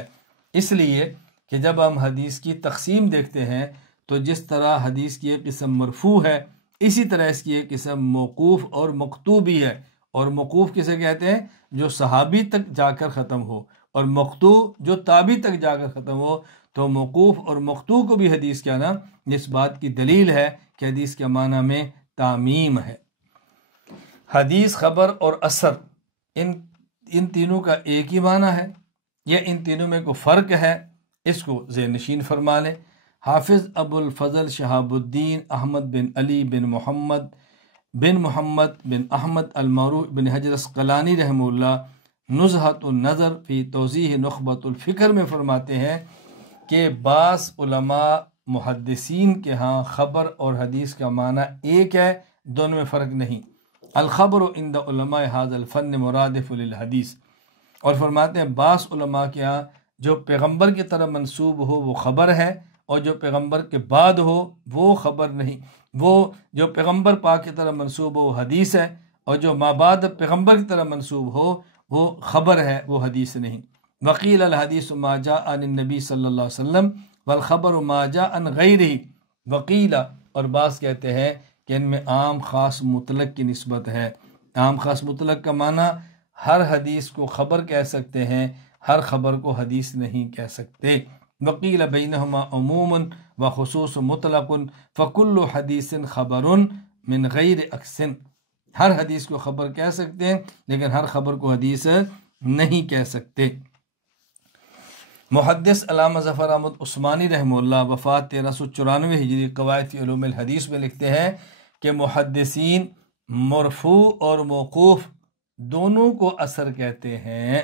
اس لیے کہ جب ہم حدیث کی تقسیم دیکھتے ہیں تو جس طرح حدیث کی ایک قسم مرفوع ہے، اسی طرح اس کی ایک قسم موقوف اور مقطوع بھی ہے۔ اور موقوف کسے کہتے ہیں؟ جو صحابی تک جا کر ختم ہو، اور مقطوع جو تابعی تک جا کر ختم ہو۔ تو موقوف اور مقطوع کو بھی حدیث کیا نا، اس بات کی دلیل ہے کہ حدیث کے معنی میں تعمیم ہے۔ حدیث، خبر اور اثر ان تینوں کا ایک ہی معنی ہے یا ان تینوں میں کوئی فرق ہے؟ اس کو ذہن نشین فرما لیں۔ حافظ ابو الفضل شہاب الدین احمد بن علی بن محمد بن احمد المعروف بن حجر عسقلانی رحمہ اللہ نزہۃ النظر فی توضیح نخبۃ الفکر میں فرماتے ہیں کہ بعض علماء محدثین کے ہاں خبر اور حدیث کا معنی ایک ہے، دونوں میں فرق نہیں۔ الخبر عند علماء ھذا الفن مرادف للحدیث، اور فرماتے ہیں بعض علماء کے ہاں جو پیغمبر کی طرف منسوب ہو وہ خبر ہے، اور جو پیغمبر کے بعد ہو وہ خبر نہیں۔ وہ جو پیغمبر پاک کی طرف منسوب ہو وہ حدیث ہے، اور جو مابعد پیغمبر کی طرف منسوب ہو وہ خبر ہے، وہ حدیث نہیں۔ وقیل الحدیث ما جاء عن النبی صلی اللہ علیہ وسلم والخبر ما جاء عن غیرہ۔ وقیل، اور بعض کہتے ہیں کہ ان میں عام خاص مطلق کی نسبت ہے۔ عام خاص مطلق کا معنی ہر حدیث کو خبر کہہ سکتے ہیں، ہر خبر کو حدیث نہیں کہہ سکتے۔ وقیل بینہما عموم و خصوص مطلق فکل حدیث خبر من غیر عکس۔ ہر حدیث کو خبر کہہ سکتے ہیں لیکن ہر خبر کو حدیث نہیں کہہ سکتے۔ محدث علامہ ظفر احمد عثمانی رحمہ اللہ وفات 1394 ہجری قواعد فی علوم الحدیث میں لکھتے ہیں کہ محدثین مرفوع اور موقوف دونوں کو اثر کہتے ہیں۔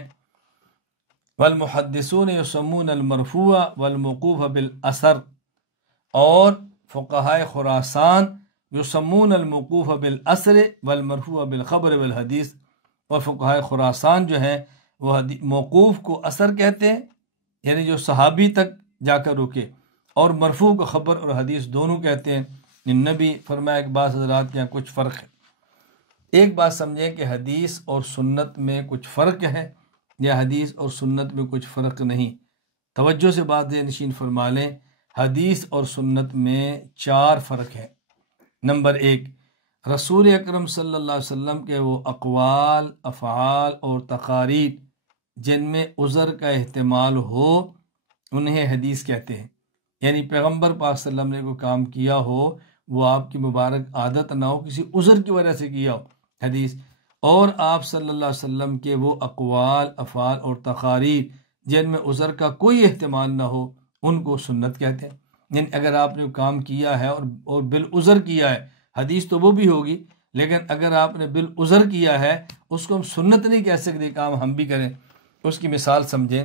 والمحدثون یسمون المرفوع والموقوف بالاثر، اور فقہائے خراسان یسمون الموقوف بالاثر والمرفوع بالخبر والحدیث، اور فقہائے خراسان جو ہیں وہ موقوف کو اثر کہتے ہیں، یعنی جو صحابی تک جا کر رکے، اور مرفوع کو خبر اور حدیث دونوں کہتے ہیں۔ نبی فرمایا کہ بعض حضرات کے یہاں کچھ فرق ہے۔ ایک بات سمجھیں کہ حدیث اور سنت میں کچھ فرق ہے یا حدیث اور سنت میں کچھ فرق نہیں۔ توجہ سے بات نشین فرما لیں، حدیث اور سنت میں 4 فرق ہیں۔ نمبر 1، رسول اکرم صلی اللہ علیہ وسلم کے وہ اقوال، افعال اور تقاریر جن میں عذر کا احتمال ہو انہیں حدیث کہتے ہیں۔ یعنی پیغمبر پاک صلی اللہ علیہ وسلم نے کوئی کام کیا ہو، وہ آپ کی مبارک عادت نہ ہو، کسی عذر کی وجہ سے کیا ہو، حدیث۔ اور آپ صلی اللہ علیہ وسلم کے وہ اقوال، افعال اور تقاریر جن میں عذر کا کوئی احتمال نہ ہو ان کو سنت کہتے ہیں۔ یعنی اگر آپ نے کام کیا ہے اور بالعذر کیا ہے، حدیث تو وہ بھی ہوگی، لیکن اگر آپ نے بالعذر کیا ہے اس کو ہم سنت نہیں کہہ سکتے، کام ہم بھی کریں۔ اس کی مثال سمجھیں،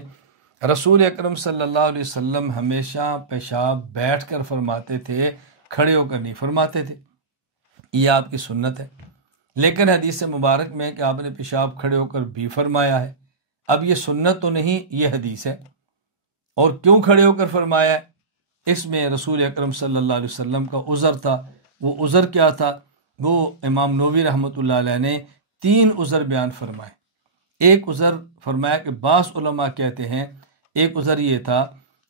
رسول اکرم صلی اللہ علیہ وسلم ہمیشہ پیشاب بیٹھ کر فرماتے تھے، کھڑے ہو کر نہیں فرماتے تھے، یہ آپ کی سنت ہے۔ لیکن حدیث مبارک میں کہ آپ نے پیشاب کھڑے ہو کر بھی فرمایا ہے، اب یہ سنت تو نہیں، یہ حدیث ہے۔ اور کیوں کھڑے ہو کر فرمایا ہے؟ اس میں رسول اکرم صلی اللہ علیہ وسلم کا عذر تھا۔ وہ عذر کیا تھا؟ وہ امام نووی رحمۃ اللہ علیہ نے 3 عذر بیان فرمائے۔ ایک عذر فرمایا کہ بعض علماء کہتے ہیں، ایک عذر یہ تھا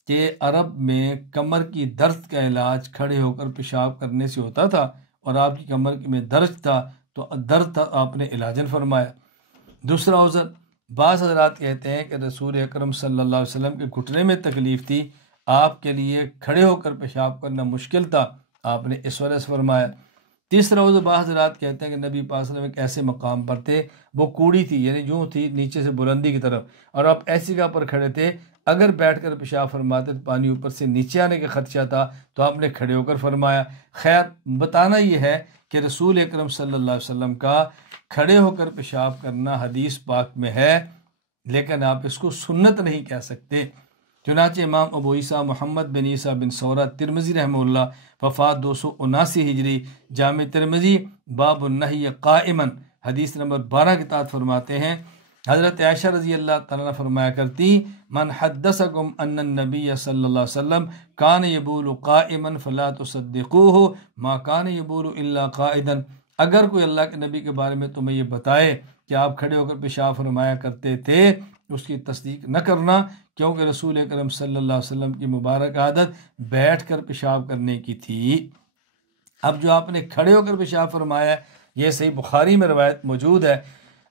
کہ عرب میں کمر کی درد کا علاج کھڑے ہو کر پیشاب کرنے سے ہوتا تھا، اور آپ کی کمر میں درد تھا تو درد تھا، آپ نے علاجن فرمایا۔ دوسرا عذر، بعض حضرات کہتے ہیں کہ رسول اکرم صلی اللہ علیہ وسلم کے گھٹنے میں تکلیف تھی، آپ کے لیے کھڑے ہو کر پیشاب کرنا مشکل تھا، آپ نے اس وجہ سے فرمایا۔ تیسرا عضو بعض حضرات کہتے ہیں کہ نبی پاک صلی اللہ علیہ وسلم ایک ایسے مقام پر تھے، وہ کوڑی تھی، یعنی یوں تھی نیچے سے بلندی کی طرف، اور آپ ایسی جگہ پر کھڑے تھے، اگر بیٹھ کر پیشاب فرماتے تو پانی اوپر سے نیچے آنے کا خدشہ تھا، تو آپ نے کھڑے ہو کر فرمایا۔ خیر، بتانا یہ ہے کہ رسول اکرم صلی اللہ علیہ وسلم کا کھڑے ہو کر پیشاب کرنا حدیث پاک میں ہے، لیکن آپ اس کو سنت نہیں کہہ سکتے۔ چنانچہ امام ابو عیسیٰ محمد بن عیسیٰ بن سورہ ترمذی رحمہ اللہ، وفات 279 ہجری، جامع ترمذی، باب النہی قائما، حدیث نمبر 12 کے تحت فرماتے ہیں، حضرت عائشہ رضی اللہ تعالیٰ عنہ فرمایا کرتی، من حدثکم ان النبی صلی اللہ علیہ وسلم کان یبول قائما فلا تصدقوہ ما کان یبول الا قائدا، اگر کوئی اللہ کے نبی کے بارے میں تمہیں یہ بتائے کہ آپ کھڑے ہو کر پیشاب فرمایا کرتے تھے، اس کی تصدیق نہ کرنا، کیونکہ رسول اکرم صلی اللہ علیہ وسلم کی مبارک عادت بیٹھ کر پیشاب کرنے کی تھی۔ اب جو آپ نے کھڑے ہو کر پیشاب فرمایا، یہ صحیح بخاری میں روایت موجود ہے۔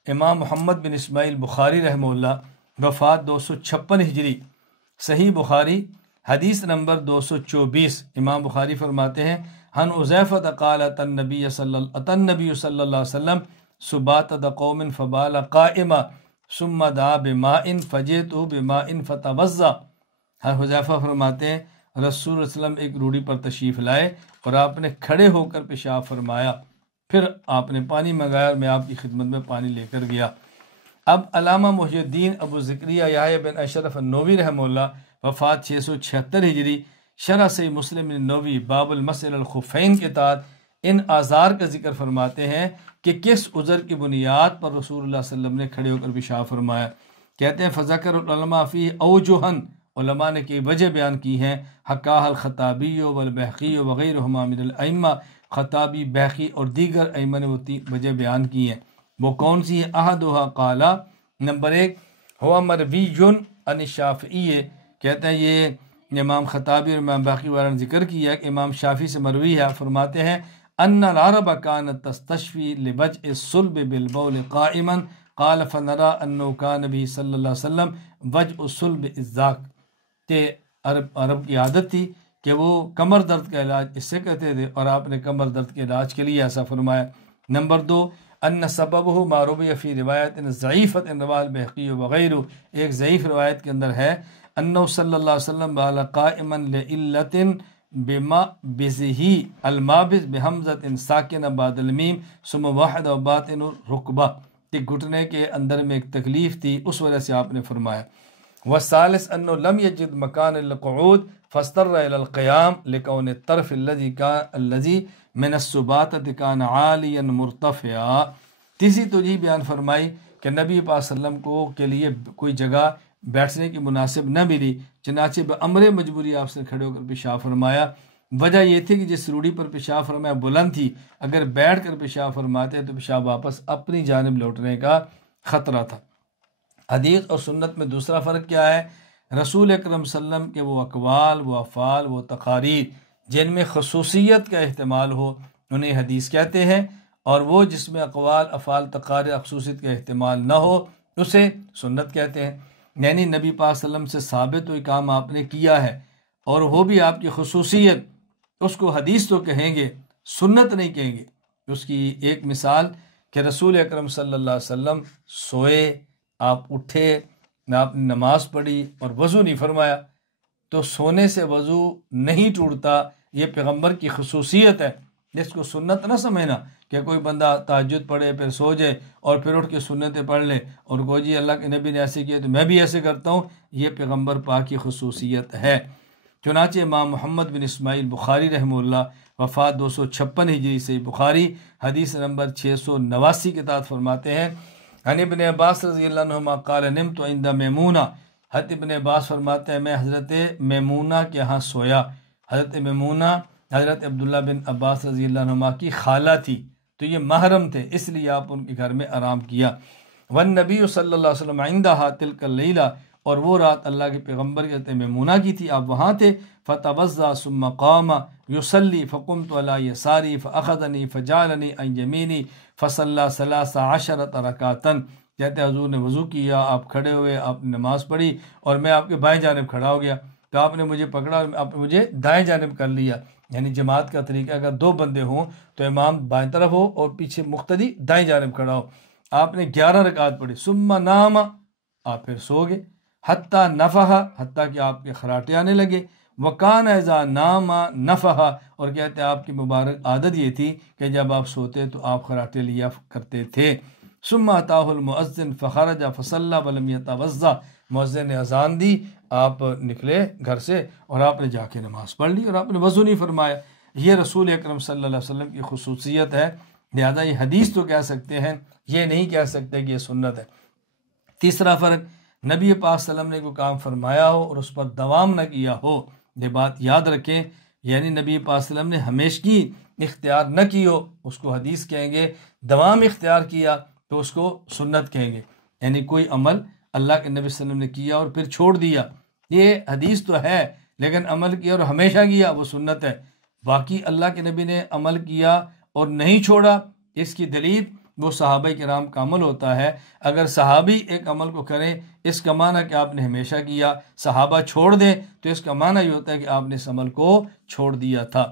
امام محمد بن اسماعیل بخاری رحمہ اللہ، وفات 256 ہجری، صحیح بخاری حدیث نمبر 224، امام بخاری فرماتے ہیں، ہن حذیفہ قال اتى النبی صلی اللہ علیہ وسلم سبات قوم فبال قائما ثم دعا بماء فجئت بماء فتوضا۔ حذیفہ فرماتے ہیں رسول اللہ علیہ وسلم ایک روڑی پر تشریف لائے اور آپ نے کھڑے ہو کر پیشاب فرمایا، پھر آپ نے پانی منگایا اور میں آپ کی خدمت میں پانی لے کر گیا۔ اب علامہ محی الدین ابو زکریا یحییٰ بن اشرف النووی رحمہ اللہ، وفات 676 ہجری، شرح صحیح مسلم النووی باب المسح علی الخفین کے تحت ان آثار کا ذکر فرماتے ہیں کہ کس عذر کی بنیاد پر رسول اللہ صلی اللہ علیہ وسلم نے کھڑے ہو کر پیشاب فرمایا۔ کہتے ہیں فذکر العلماء فی اوجہن، علماء نے کی وجہ بیان کی ہیں، حکاہ الخطابی والبیہقی وغیرہما من الائمہ، خطابی، بیہقی اور دیگر ائمہ نے وہ وجہ بیان کی ہیں۔ وہ کون سی ہے؟ احدھا قالا، نمبر 1 ہوا مروی عن الشافعی، کہتے ہیں یہ امام خطابی اور امام باقی والوں نے ذکر کیا کہ امام شافعی سے مروی ہے، فرماتے ہیں ان العرب كانت تستشفي لوجه الصلب بالبول قائما قال فنرى انه كان به صلی اللہ علیہ وسلم وجه الصلب الذاک، کہ عرب کی عادت تھی کہ وہ کمر درد کا علاج اس سے کرتے تھے، اور آپ نے کمر درد کے علاج کے لیے ایسا فرمایا۔ نمبر 2 ان سببہ ما روی فی روایت ضعیفۃ رواہ البیہقی وغیرہ، ایک ضعیف روایت کے اندر ہے انہ صلی اللہ علیہ وسلم بال قائما لعلۃ بما بزہی المابز بحمزۃ ساکنہ بعد المیم ثم واحد و باطن الرکبہ، کہ گھٹنے کے اندر میں ایک تکلیف تھی، اس وجہ سے آپ نے فرمایا۔ والثالث انه لم يجد مكان للقعود فاضطر الى القيام لكون الطرف الذي من السباتة كان عاليا مرتفعا۔ تیسری توجیہ بیان فرمائی کہ نبی پاک صلی اللہ علیہ وسلم کو کے لیے کوئی جگہ بیٹھنے کی مناسب نہ ملی، چنانچہ بامر مجبوری آپ سے کھڑے ہو کر پیشاب فرمایا۔ وجہ یہ تھی کہ جس روڑی پر پیشاب فرمایا بلند تھی، اگر بیٹھ کر پیشاب فرماتے تو پیشاب واپس اپنی جانب لوٹنے کا خطرہ تھا۔ حدیث اور سنت میں دوسرا فرق کیا ہے؟ رسول اکرم صلی اللہ علیہ وسلم کے وہ اقوال، وہ افعال، وہ تقاریر جن میں خصوصیت کا احتمال ہو انہیں حدیث کہتے ہیں، اور وہ جس میں اقوال، افعال، تقاریر خصوصیت کا احتمال نہ ہو اسے سنت کہتے ہیں۔ یعنی نبی پاک صلی اللہ علیہ وسلم سے ثابت کوئی کام آپ نے کیا ہے اور وہ بھی آپ کی خصوصیت، اس کو حدیث تو کہیں گے، سنت نہیں کہیں گے۔ اس کی ایک مثال کہ رسول اکرم صلی اللہ علیہ وسلم سوئے، آپ اٹھے، آپ نے نماز پڑھی اور وضو نہیں فرمایا، تو سونے سے وضو نہیں ٹوٹتا، یہ پیغمبر کی خصوصیت ہے، جس کو سنت نہ سمجھنا کہ کوئی بندہ تہجد پڑھے پھر سو جائے اور پھر اٹھ کے سنتیں پڑھ لے اور کو جی اللہ کے نبی نے ایسے کیا تو میں بھی ایسے کرتا ہوں، یہ پیغمبر پاک کی خصوصیت ہے۔ چنانچہ امام محمد بن اسماعیل بخاری رحمہ اللہ، وفات 256 ہجری، صحیح بخاری حدیث نمبر 689 کے تحت فرماتے ہیں عن ابن عباس رضی اللہ عنہما قال نمت عند میمونہ، حضرت ابن عباس فرماتے ہیں میں حضرت میمونہ کے ہاں سویا۔ حضرت میمونہ حضرت عبداللہ بن عباس رضی اللہ عنہما کی خالہ تھی، تو یہ محرم تھے، اس لیے آپ ان کے گھر میں آرام کیا۔ والنبی صلی اللہ علیہ وسلم عندہا تلک اللیلہ، اور وہ رات اللہ کے پیغمبر کی حضرت میمونہ کی تھی، آپ وہاں تھے۔ فتوضا ثم قام یصلی فقمت علی یساری فاخذنی فجعلنی عن یمینی فصلی 13 رکعۃ، کہتے حضور نے وضو کیا، آپ کھڑے ہوئے، آپ نے نماز پڑھی اور میں آپ کے بائیں جانب کھڑا ہو گیا، تو آپ نے مجھے پکڑا اور آپ نے مجھے دائیں جانب کر لیا. یعنی جماعت کا طریقہ اگر 2 بندے ہوں تو امام بائیں طرف ہو اور پیچھے مقتدی دائیں جانب کھڑا ہو. آپ نے 11 رکعت پڑھی. ثم نام، آپ پھر سو گئے. حتیٰ نفح، حتیٰ کہ آپ کے خراٹے آنے لگے. وکان اذا نام نفح، اور کہتے ہیں آپ کی مبارک عادت یہ تھی کہ جب آپ سوتے تو آپ خراٹے لیا کرتے تھے. ثم اتاہ المؤذن فخرج فصلى ولم يتوضا، مؤذن نے اذان دی، آپ نکلے گھر سے اور آپ نے جا کے نماز پڑھ لی اور آپ نے وضو نہیں فرمایا. یہ رسول اکرم صلی اللہ علیہ وسلم کی خصوصیت ہے. لہذا یہ حدیث تو کہہ سکتے ہیں، یہ نہیں کہہ سکتے کہ یہ سنت ہے. تیسرا فرق، نبی پاک صلی اللہ علیہ وسلم نے کوئی کام فرمایا ہو اور اس پر دوام نہ کیا ہو. یہ بات یاد رکھیں، یعنی نبی پاک صلی اللہ علیہ وسلم نے ہمیشگی اختیار نہ کی ہو اس کو حدیث کہیں گے. دوام اختیار کیا تو اس کو سنت کہیں گے. یعنی کوئی عمل اللہ کے نبی صلی اللہ علیہ وسلم نے کیا اور پھر چھوڑ دیا، یہ حدیث تو ہے، لیکن عمل کیا اور ہمیشہ کیا وہ سنت ہے. باقی اللہ کے نبی نے عمل کیا اور نہیں چھوڑا، اس کی دلیل وہ صحابہ کرام کا عمل ہوتا ہے. اگر صحابی ایک عمل کو کریں اس کا معنی کہ آپ نے ہمیشہ کیا، صحابہ چھوڑ دیں تو اس کا معنی یہ ہوتا ہے کہ آپ نے اس عمل کو چھوڑ دیا تھا.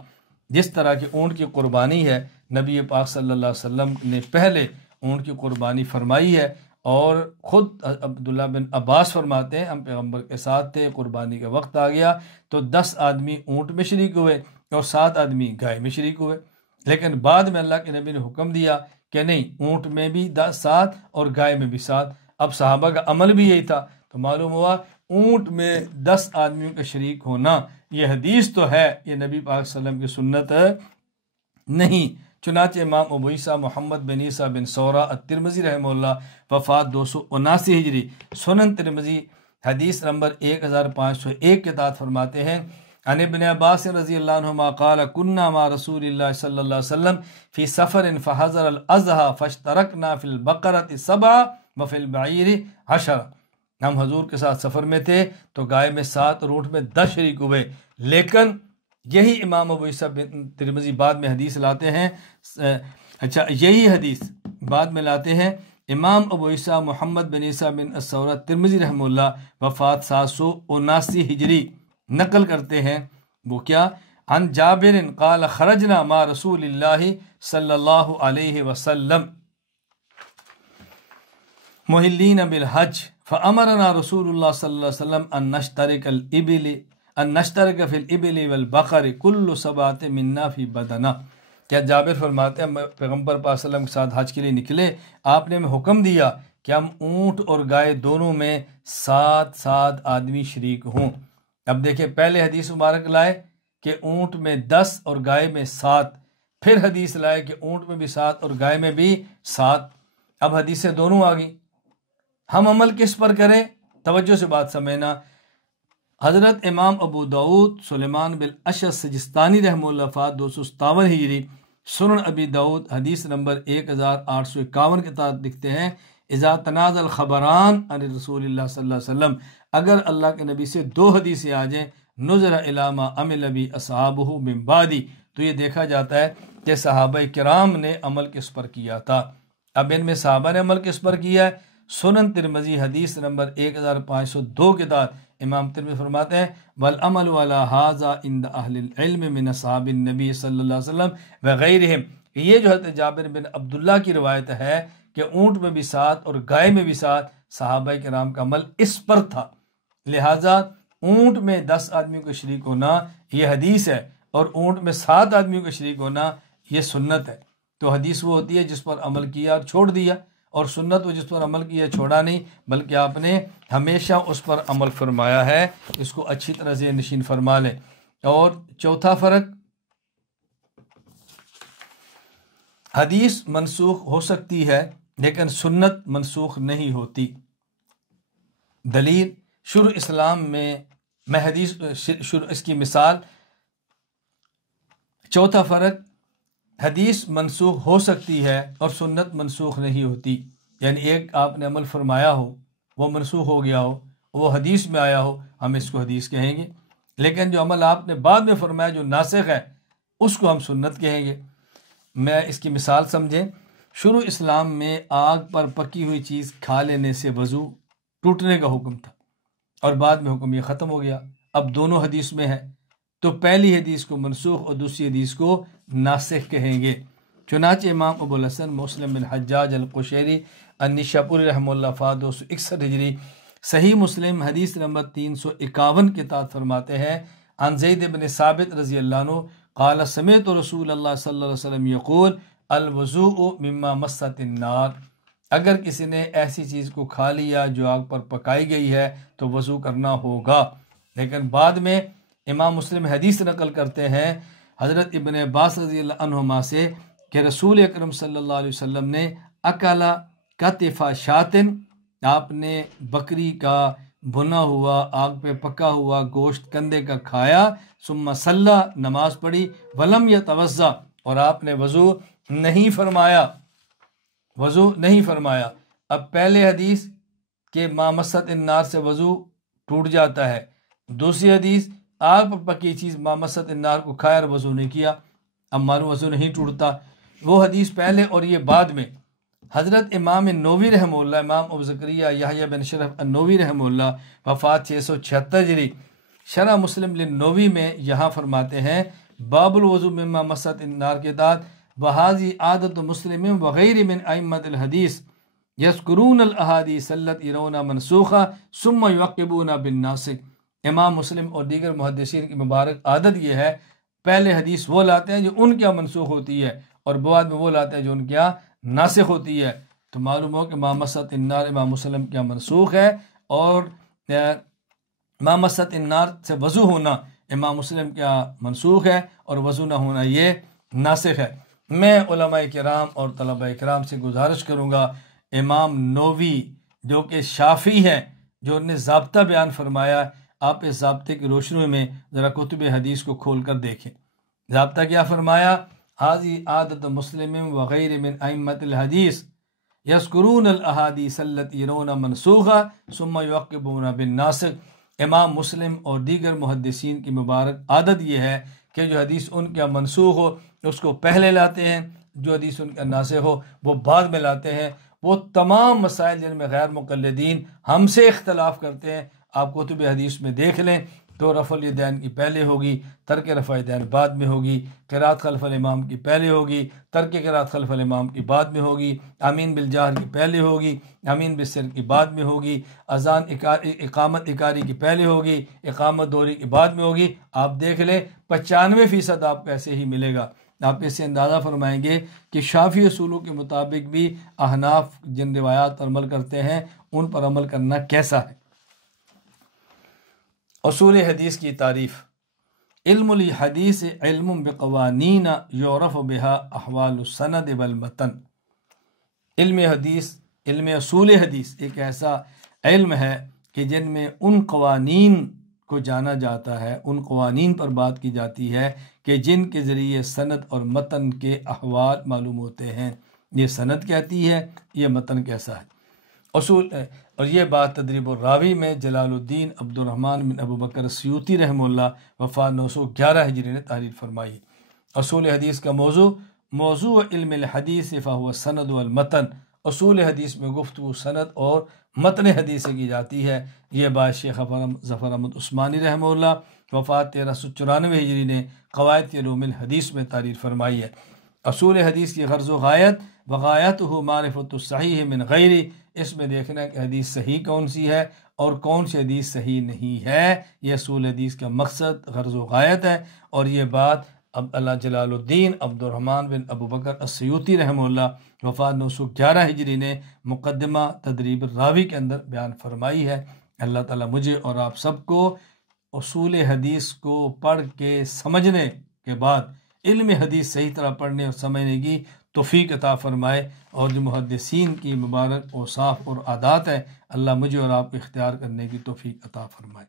جس طرح کہ اونٹ کی قربانی ہے، نبی پاک صلی اللہ علیہ وسلم نے پہلے اونٹ کی قربانی فرمائی ہے، اور خود عبداللہ بن عباس فرماتے ہیں ہم پیغمبر کے ساتھ تھے، قربانی کا وقت آ گیا تو 10 آدمی اونٹ میں شریک ہوئے اور 7 آدمی گائے میں شریک ہوئے. لیکن بعد میں اللہ کے نبی نے حکم دیا کہ نہیں، اونٹ میں بھی 7 اور گائے میں بھی 7. اب صحابہ کا عمل بھی یہی تھا، تو معلوم ہوا اونٹ میں 10 آدمیوں کا شریک ہونا یہ حدیث تو ہے، یہ نبی پاک صلی اللہ علیہ وسلم کی سنت نہیں. چنانچہ امام ابو عیسیٰ محمد بن عیسیٰ بن سورہ الترمذی رحمہ اللہ وفات 279 ہجری، سنن ترمذی حدیث نمبر 1501 کے تحت فرماتے ہیں عن ابن عباس رضی اللہ عنہما قال كنا مع رسول اللہ صلی اللہ علیہ وسلم فی سفر فحضر الاضحى فاشترکنا فی البقرۃ 7 وفی البعیر 10. ہم حضور کے ساتھ سفر میں تھے تو گائے میں 7 اور اونٹ میں 10 شریک ہوئے. لیکن یہی امام ابو عیسیٰ بن ترمذی بعد میں حدیث لاتے ہیں، یہی حدیث بعد میں لاتے ہیں امام ابو عیسیٰ محمد بن عیسیٰ بن سورہ ترمذی رحمہ اللہ وفات 779 ہجری نقل کرتے ہیں. وہ کیا؟ عن جابر قال خرجنا مع رسول اللہ صلی اللہ علیہ وسلم محلین بالحج فامرنا رسول اللہ صلی اللہ علیہ وسلم ان نشترک فی الابل والبقر کل 7 منا فی بدنہ. کیا جابر فرماتے ہیں پیغمبر پاک صلی اللہ علیہ وسلم کے ساتھ حج کے لیے نکلے، آپ نے ہمیں حکم دیا کہ ہم اونٹ اور گائے دونوں میں 7 آدمی شریک ہوں. اب دیکھیں، پہلے حدیث مبارک لائے کہ اونٹ میں 10 اور گائے میں 7، پھر حدیث لائے کہ اونٹ میں بھی 7 اور گائے میں بھی 7. اب حدیثیں دونوں آ گئیں. ہم عمل کس پر کریں؟ توجہ سے بات سمجھنا. حضرت امام ابو داود سلیمان بن اشعث سجستانی رحمہ اللہ وفات 257 ہجری، سنن ابی داود حدیث نمبر 1851 کے تحت لکھتے ہیں اذا تنازع الخبران عن رسول اللہ صلی اللہ علیہ وسلم، اگر اللہ کے نبی سے 2 حدیثیں آ جائیں نظر الی ما عمل بہ اصحابہ من بعدی، تو یہ دیکھا جاتا ہے کہ صحابہ کرام نے عمل کس پر کیا تھا. اب ان میں صحابہ نے عمل کس پر کیا ہے؟ سنن ترمذی حدیث نمبر 1502 کے تحت امام ترمذی فرماتے ہیں والعمل علی ھذا عند اہل العلم من اصحاب النبی صلی اللہ علیہ وسلم وغیرہم. یہ جو حضرت جابر بن عبداللہ کی روایت ہے کہ اونٹ میں بھی 7 اور گائے میں بھی 7، صحابہ کرام کا عمل اس پر تھا. لہٰذا اونٹ میں 10 آدمیوں کا شریک ہونا یہ حدیث ہے، اور اونٹ میں 7 آدمیوں کا شریک ہونا یہ سنت ہے. تو حدیث وہ ہوتی ہے جس پر عمل کیا اور چھوڑ دیا، اور سنت وہ جس پر عمل کیا چھوڑا نہیں، بلکہ آپ نے ہمیشہ اس پر عمل فرمایا ہے. اس کو اچھی طرح سے نشین فرما لیں. اور چوتھا فرق، حدیث منسوخ ہو سکتی ہے لیکن سنت منسوخ نہیں ہوتی. دلیل شروع اسلام میں حدیث اس کی مثال. چوتھا فرق، حدیث منسوخ ہو سکتی ہے اور سنت منسوخ نہیں ہوتی. یعنی ایک آپ نے عمل فرمایا ہو، وہ منسوخ ہو گیا ہو، وہ حدیث میں آیا ہو، ہم اس کو حدیث کہیں گے. لیکن جو عمل آپ نے بعد میں فرمایا جو ناسخ ہے اس کو ہم سنت کہیں گے. میں اس کی مثال سمجھیں. شروع اسلام میں آگ پر پکی ہوئی چیز کھا لینے سے وضو ٹوٹنے کا حکم تھا، اور بعد میں حکم یہ ختم ہو گیا. اب دونوں حدیث میں ہے، تو پہلی حدیث کو منسوخ اور دوسری حدیث کو ناسخ کہیں گے۔ چنانچہ امام ابو الحسن مسلم بن حجاج القشیری النشاپوری رحمہ اللہ فا 261 ہجری صحیح مسلم حدیث نمبر 351 کے تحت فرماتے ہیں، عن زید بن ثابت رضی اللہ عنہ قال سمعت رسول اللہ صلی اللہ علیہ وسلم یقول الوضوء مما مست النار، اگر کسی نے ایسی چیز کو کھا لیا جو آگ پر پکائی گئی ہے تو وضو کرنا ہوگا۔ لیکن بعد میں امام مسلم حدیث نقل کرتے ہیں حضرت ابن عباس رضی اللہ عنہما سے کہ رسول اکرم صلی اللہ علیہ وسلم نے اکلا کتف شاتن، آپ نے بکری کا بھنا ہوا آگ پہ پکا ہوا گوشت کندھے کا کھایا، ثم صلی نماز پڑھی، ولم یتوضا اور آپ نے وضو نہیں فرمایا، وضو نہیں فرمایا۔ اب پہلے حدیث کہ ما مست النار سے وضو ٹوٹ جاتا ہے، دوسری حدیث آگ پر پکی چیز ما مست النار کو کھایا اور وضو نہیں کیا، اب معلوم وضو نہیں ٹوٹتا۔ وہ حدیث پہلے اور یہ بعد میں۔ حضرت امام نووی رحمہ اللہ، امام ابو زکریا یحییٰ بن شرف النووی رحمہ اللہ وفات 676 ہجری، شرح مسلم للنووی میں یہاں فرماتے ہیں باب الوضو مما مست النار کے تحت وہذی عادت مسلم وغیر من ائمۃ الحدیث یذکرون الاحادیث التی یرون منسوخہ ثم یعقبون بالناسخ۔ امام مسلم اور دیگر محدثین کی مبارک عادت یہ ہے، پہلے حدیث وہ لاتے ہیں جو ان کے یہاں منسوخ ہوتی ہے اور بعد میں وہ لاتے ہیں جو ان کے یہاں ناسخ ہوتی ہے۔ تو معلوم ہو کہ ما مست النار امام مسلم کے یہاں منسوخ ہے اور ما مست النار سے وضو ہونا امام مسلم کے یہاں منسوخ ہے اور وضو نہ ہونا یہ ناسخ ہے۔ میں علماء کرام اور طلباء کرام سے گزارش کروں گا، امام نووی جو کہ شافعی ہیں، جو انہیں ضابطہ بیان فرمایا، آپ اس ضابطے کی روشنی میں ذرا کتب حدیث کو کھول کر دیکھیں۔ ضابطہ کیا فرمایا؟ حاضی عادت مسلم وغیر من ائمۃ الحدیث یذکرون الاحادیث التی یرون منسوخہ ثم یعقبون بالناسخ۔ امام مسلم اور دیگر محدثین کی مبارک عادت یہ ہے کہ جو حدیث ان کا منسوخ ہو اس کو پہلے لاتے ہیں، جو حدیث ان کا ناسخ ہو وہ بعد میں لاتے ہیں۔ وہ تمام مسائل جن میں غیر مقلدین ہم سے اختلاف کرتے ہیں، آپ کتب حدیث میں دیکھ لیں تو رفع الیدین کی پہلے ہوگی، ترک رفع الیدین بعد میں ہوگی، قرات خلف الامام کی پہلے ہوگی، ترک قرات خلف الامام کی بعد میں ہوگی، آمین بالجہر کی پہلے ہوگی، آمین بالسر کی بعد میں ہوگی، اذان اقامت اکاری کی پہلے ہوگی، اقامت دوری کی بعد میں ہوگی۔ آپ دیکھ لیں 95% آپ کو ایسے ہی ملے گا۔ آپ اس سے اندازہ فرمائیں گے کہ شافعی اصولوں کے مطابق بھی احناف جن روایات پر عمل کرتے ہیں ان پر عمل کرنا کیسا ہے۔ اصول حدیث کی تعریف: علم الحدیث علم بقوانین یعرف بها احوال السند والمتن۔ علم حدیث، علم اصول حدیث ایک ایسا علم ہے کہ جن میں ان قوانین کو جانا جاتا ہے، ان قوانین پر بات کی جاتی ہے کہ جن کے ذریعے سند اور متن کے احوال معلوم ہوتے ہیں۔ یہ سند کہتی ہے، یہ متن کیسا ہے۔ اصول اور یہ بات تدریب الراوی میں جلال الدین عبد الرحمن بن ابو بکر سیوطی رحمہ اللہ وفات 911 ہجری نے تحریر فرمائی۔ اصول حدیث کا موضوع علم الحدیث فہو السند والمتن۔ اصول حدیث میں گفتگو سند اور متن حدیث سے کی جاتی ہے۔ یہ بات شیخ ظفر احمد عثمانی رحمہ اللہ وفات 1394 ہجری نے قواعد علوم الحدیث میں تحریر فرمائی ہے۔ اصول حدیث کی غرض و غایت وغایتہ معرفت الصحیح من غیری، اس میں دیکھنا ہے کہ حدیث صحیح کون سی ہے اور کون سی حدیث صحیح نہیں ہے۔ یہ اصول حدیث کا مقصد، غرض و غایت ہے، اور یہ بات اب اللہ جلال الدین عبد الرحمن بن ابو بکر السیوطی رحمہ اللہ وفات 911 ہجری نے مقدمہ تدریب الراوی کے اندر بیان فرمائی ہے۔ اللہ تعالیٰ مجھے اور آپ سب کو اصول حدیث کو پڑھ کے سمجھنے کے بعد علم حدیث صحیح طرح پڑھنے اور سمجھنے کی توفیق عطا فرمائے، اور جو محدثین کی مبارک اوصاف اور عادات ہے اللہ مجھے اور آپ کو اختیار کرنے کی توفیق عطا فرمائے۔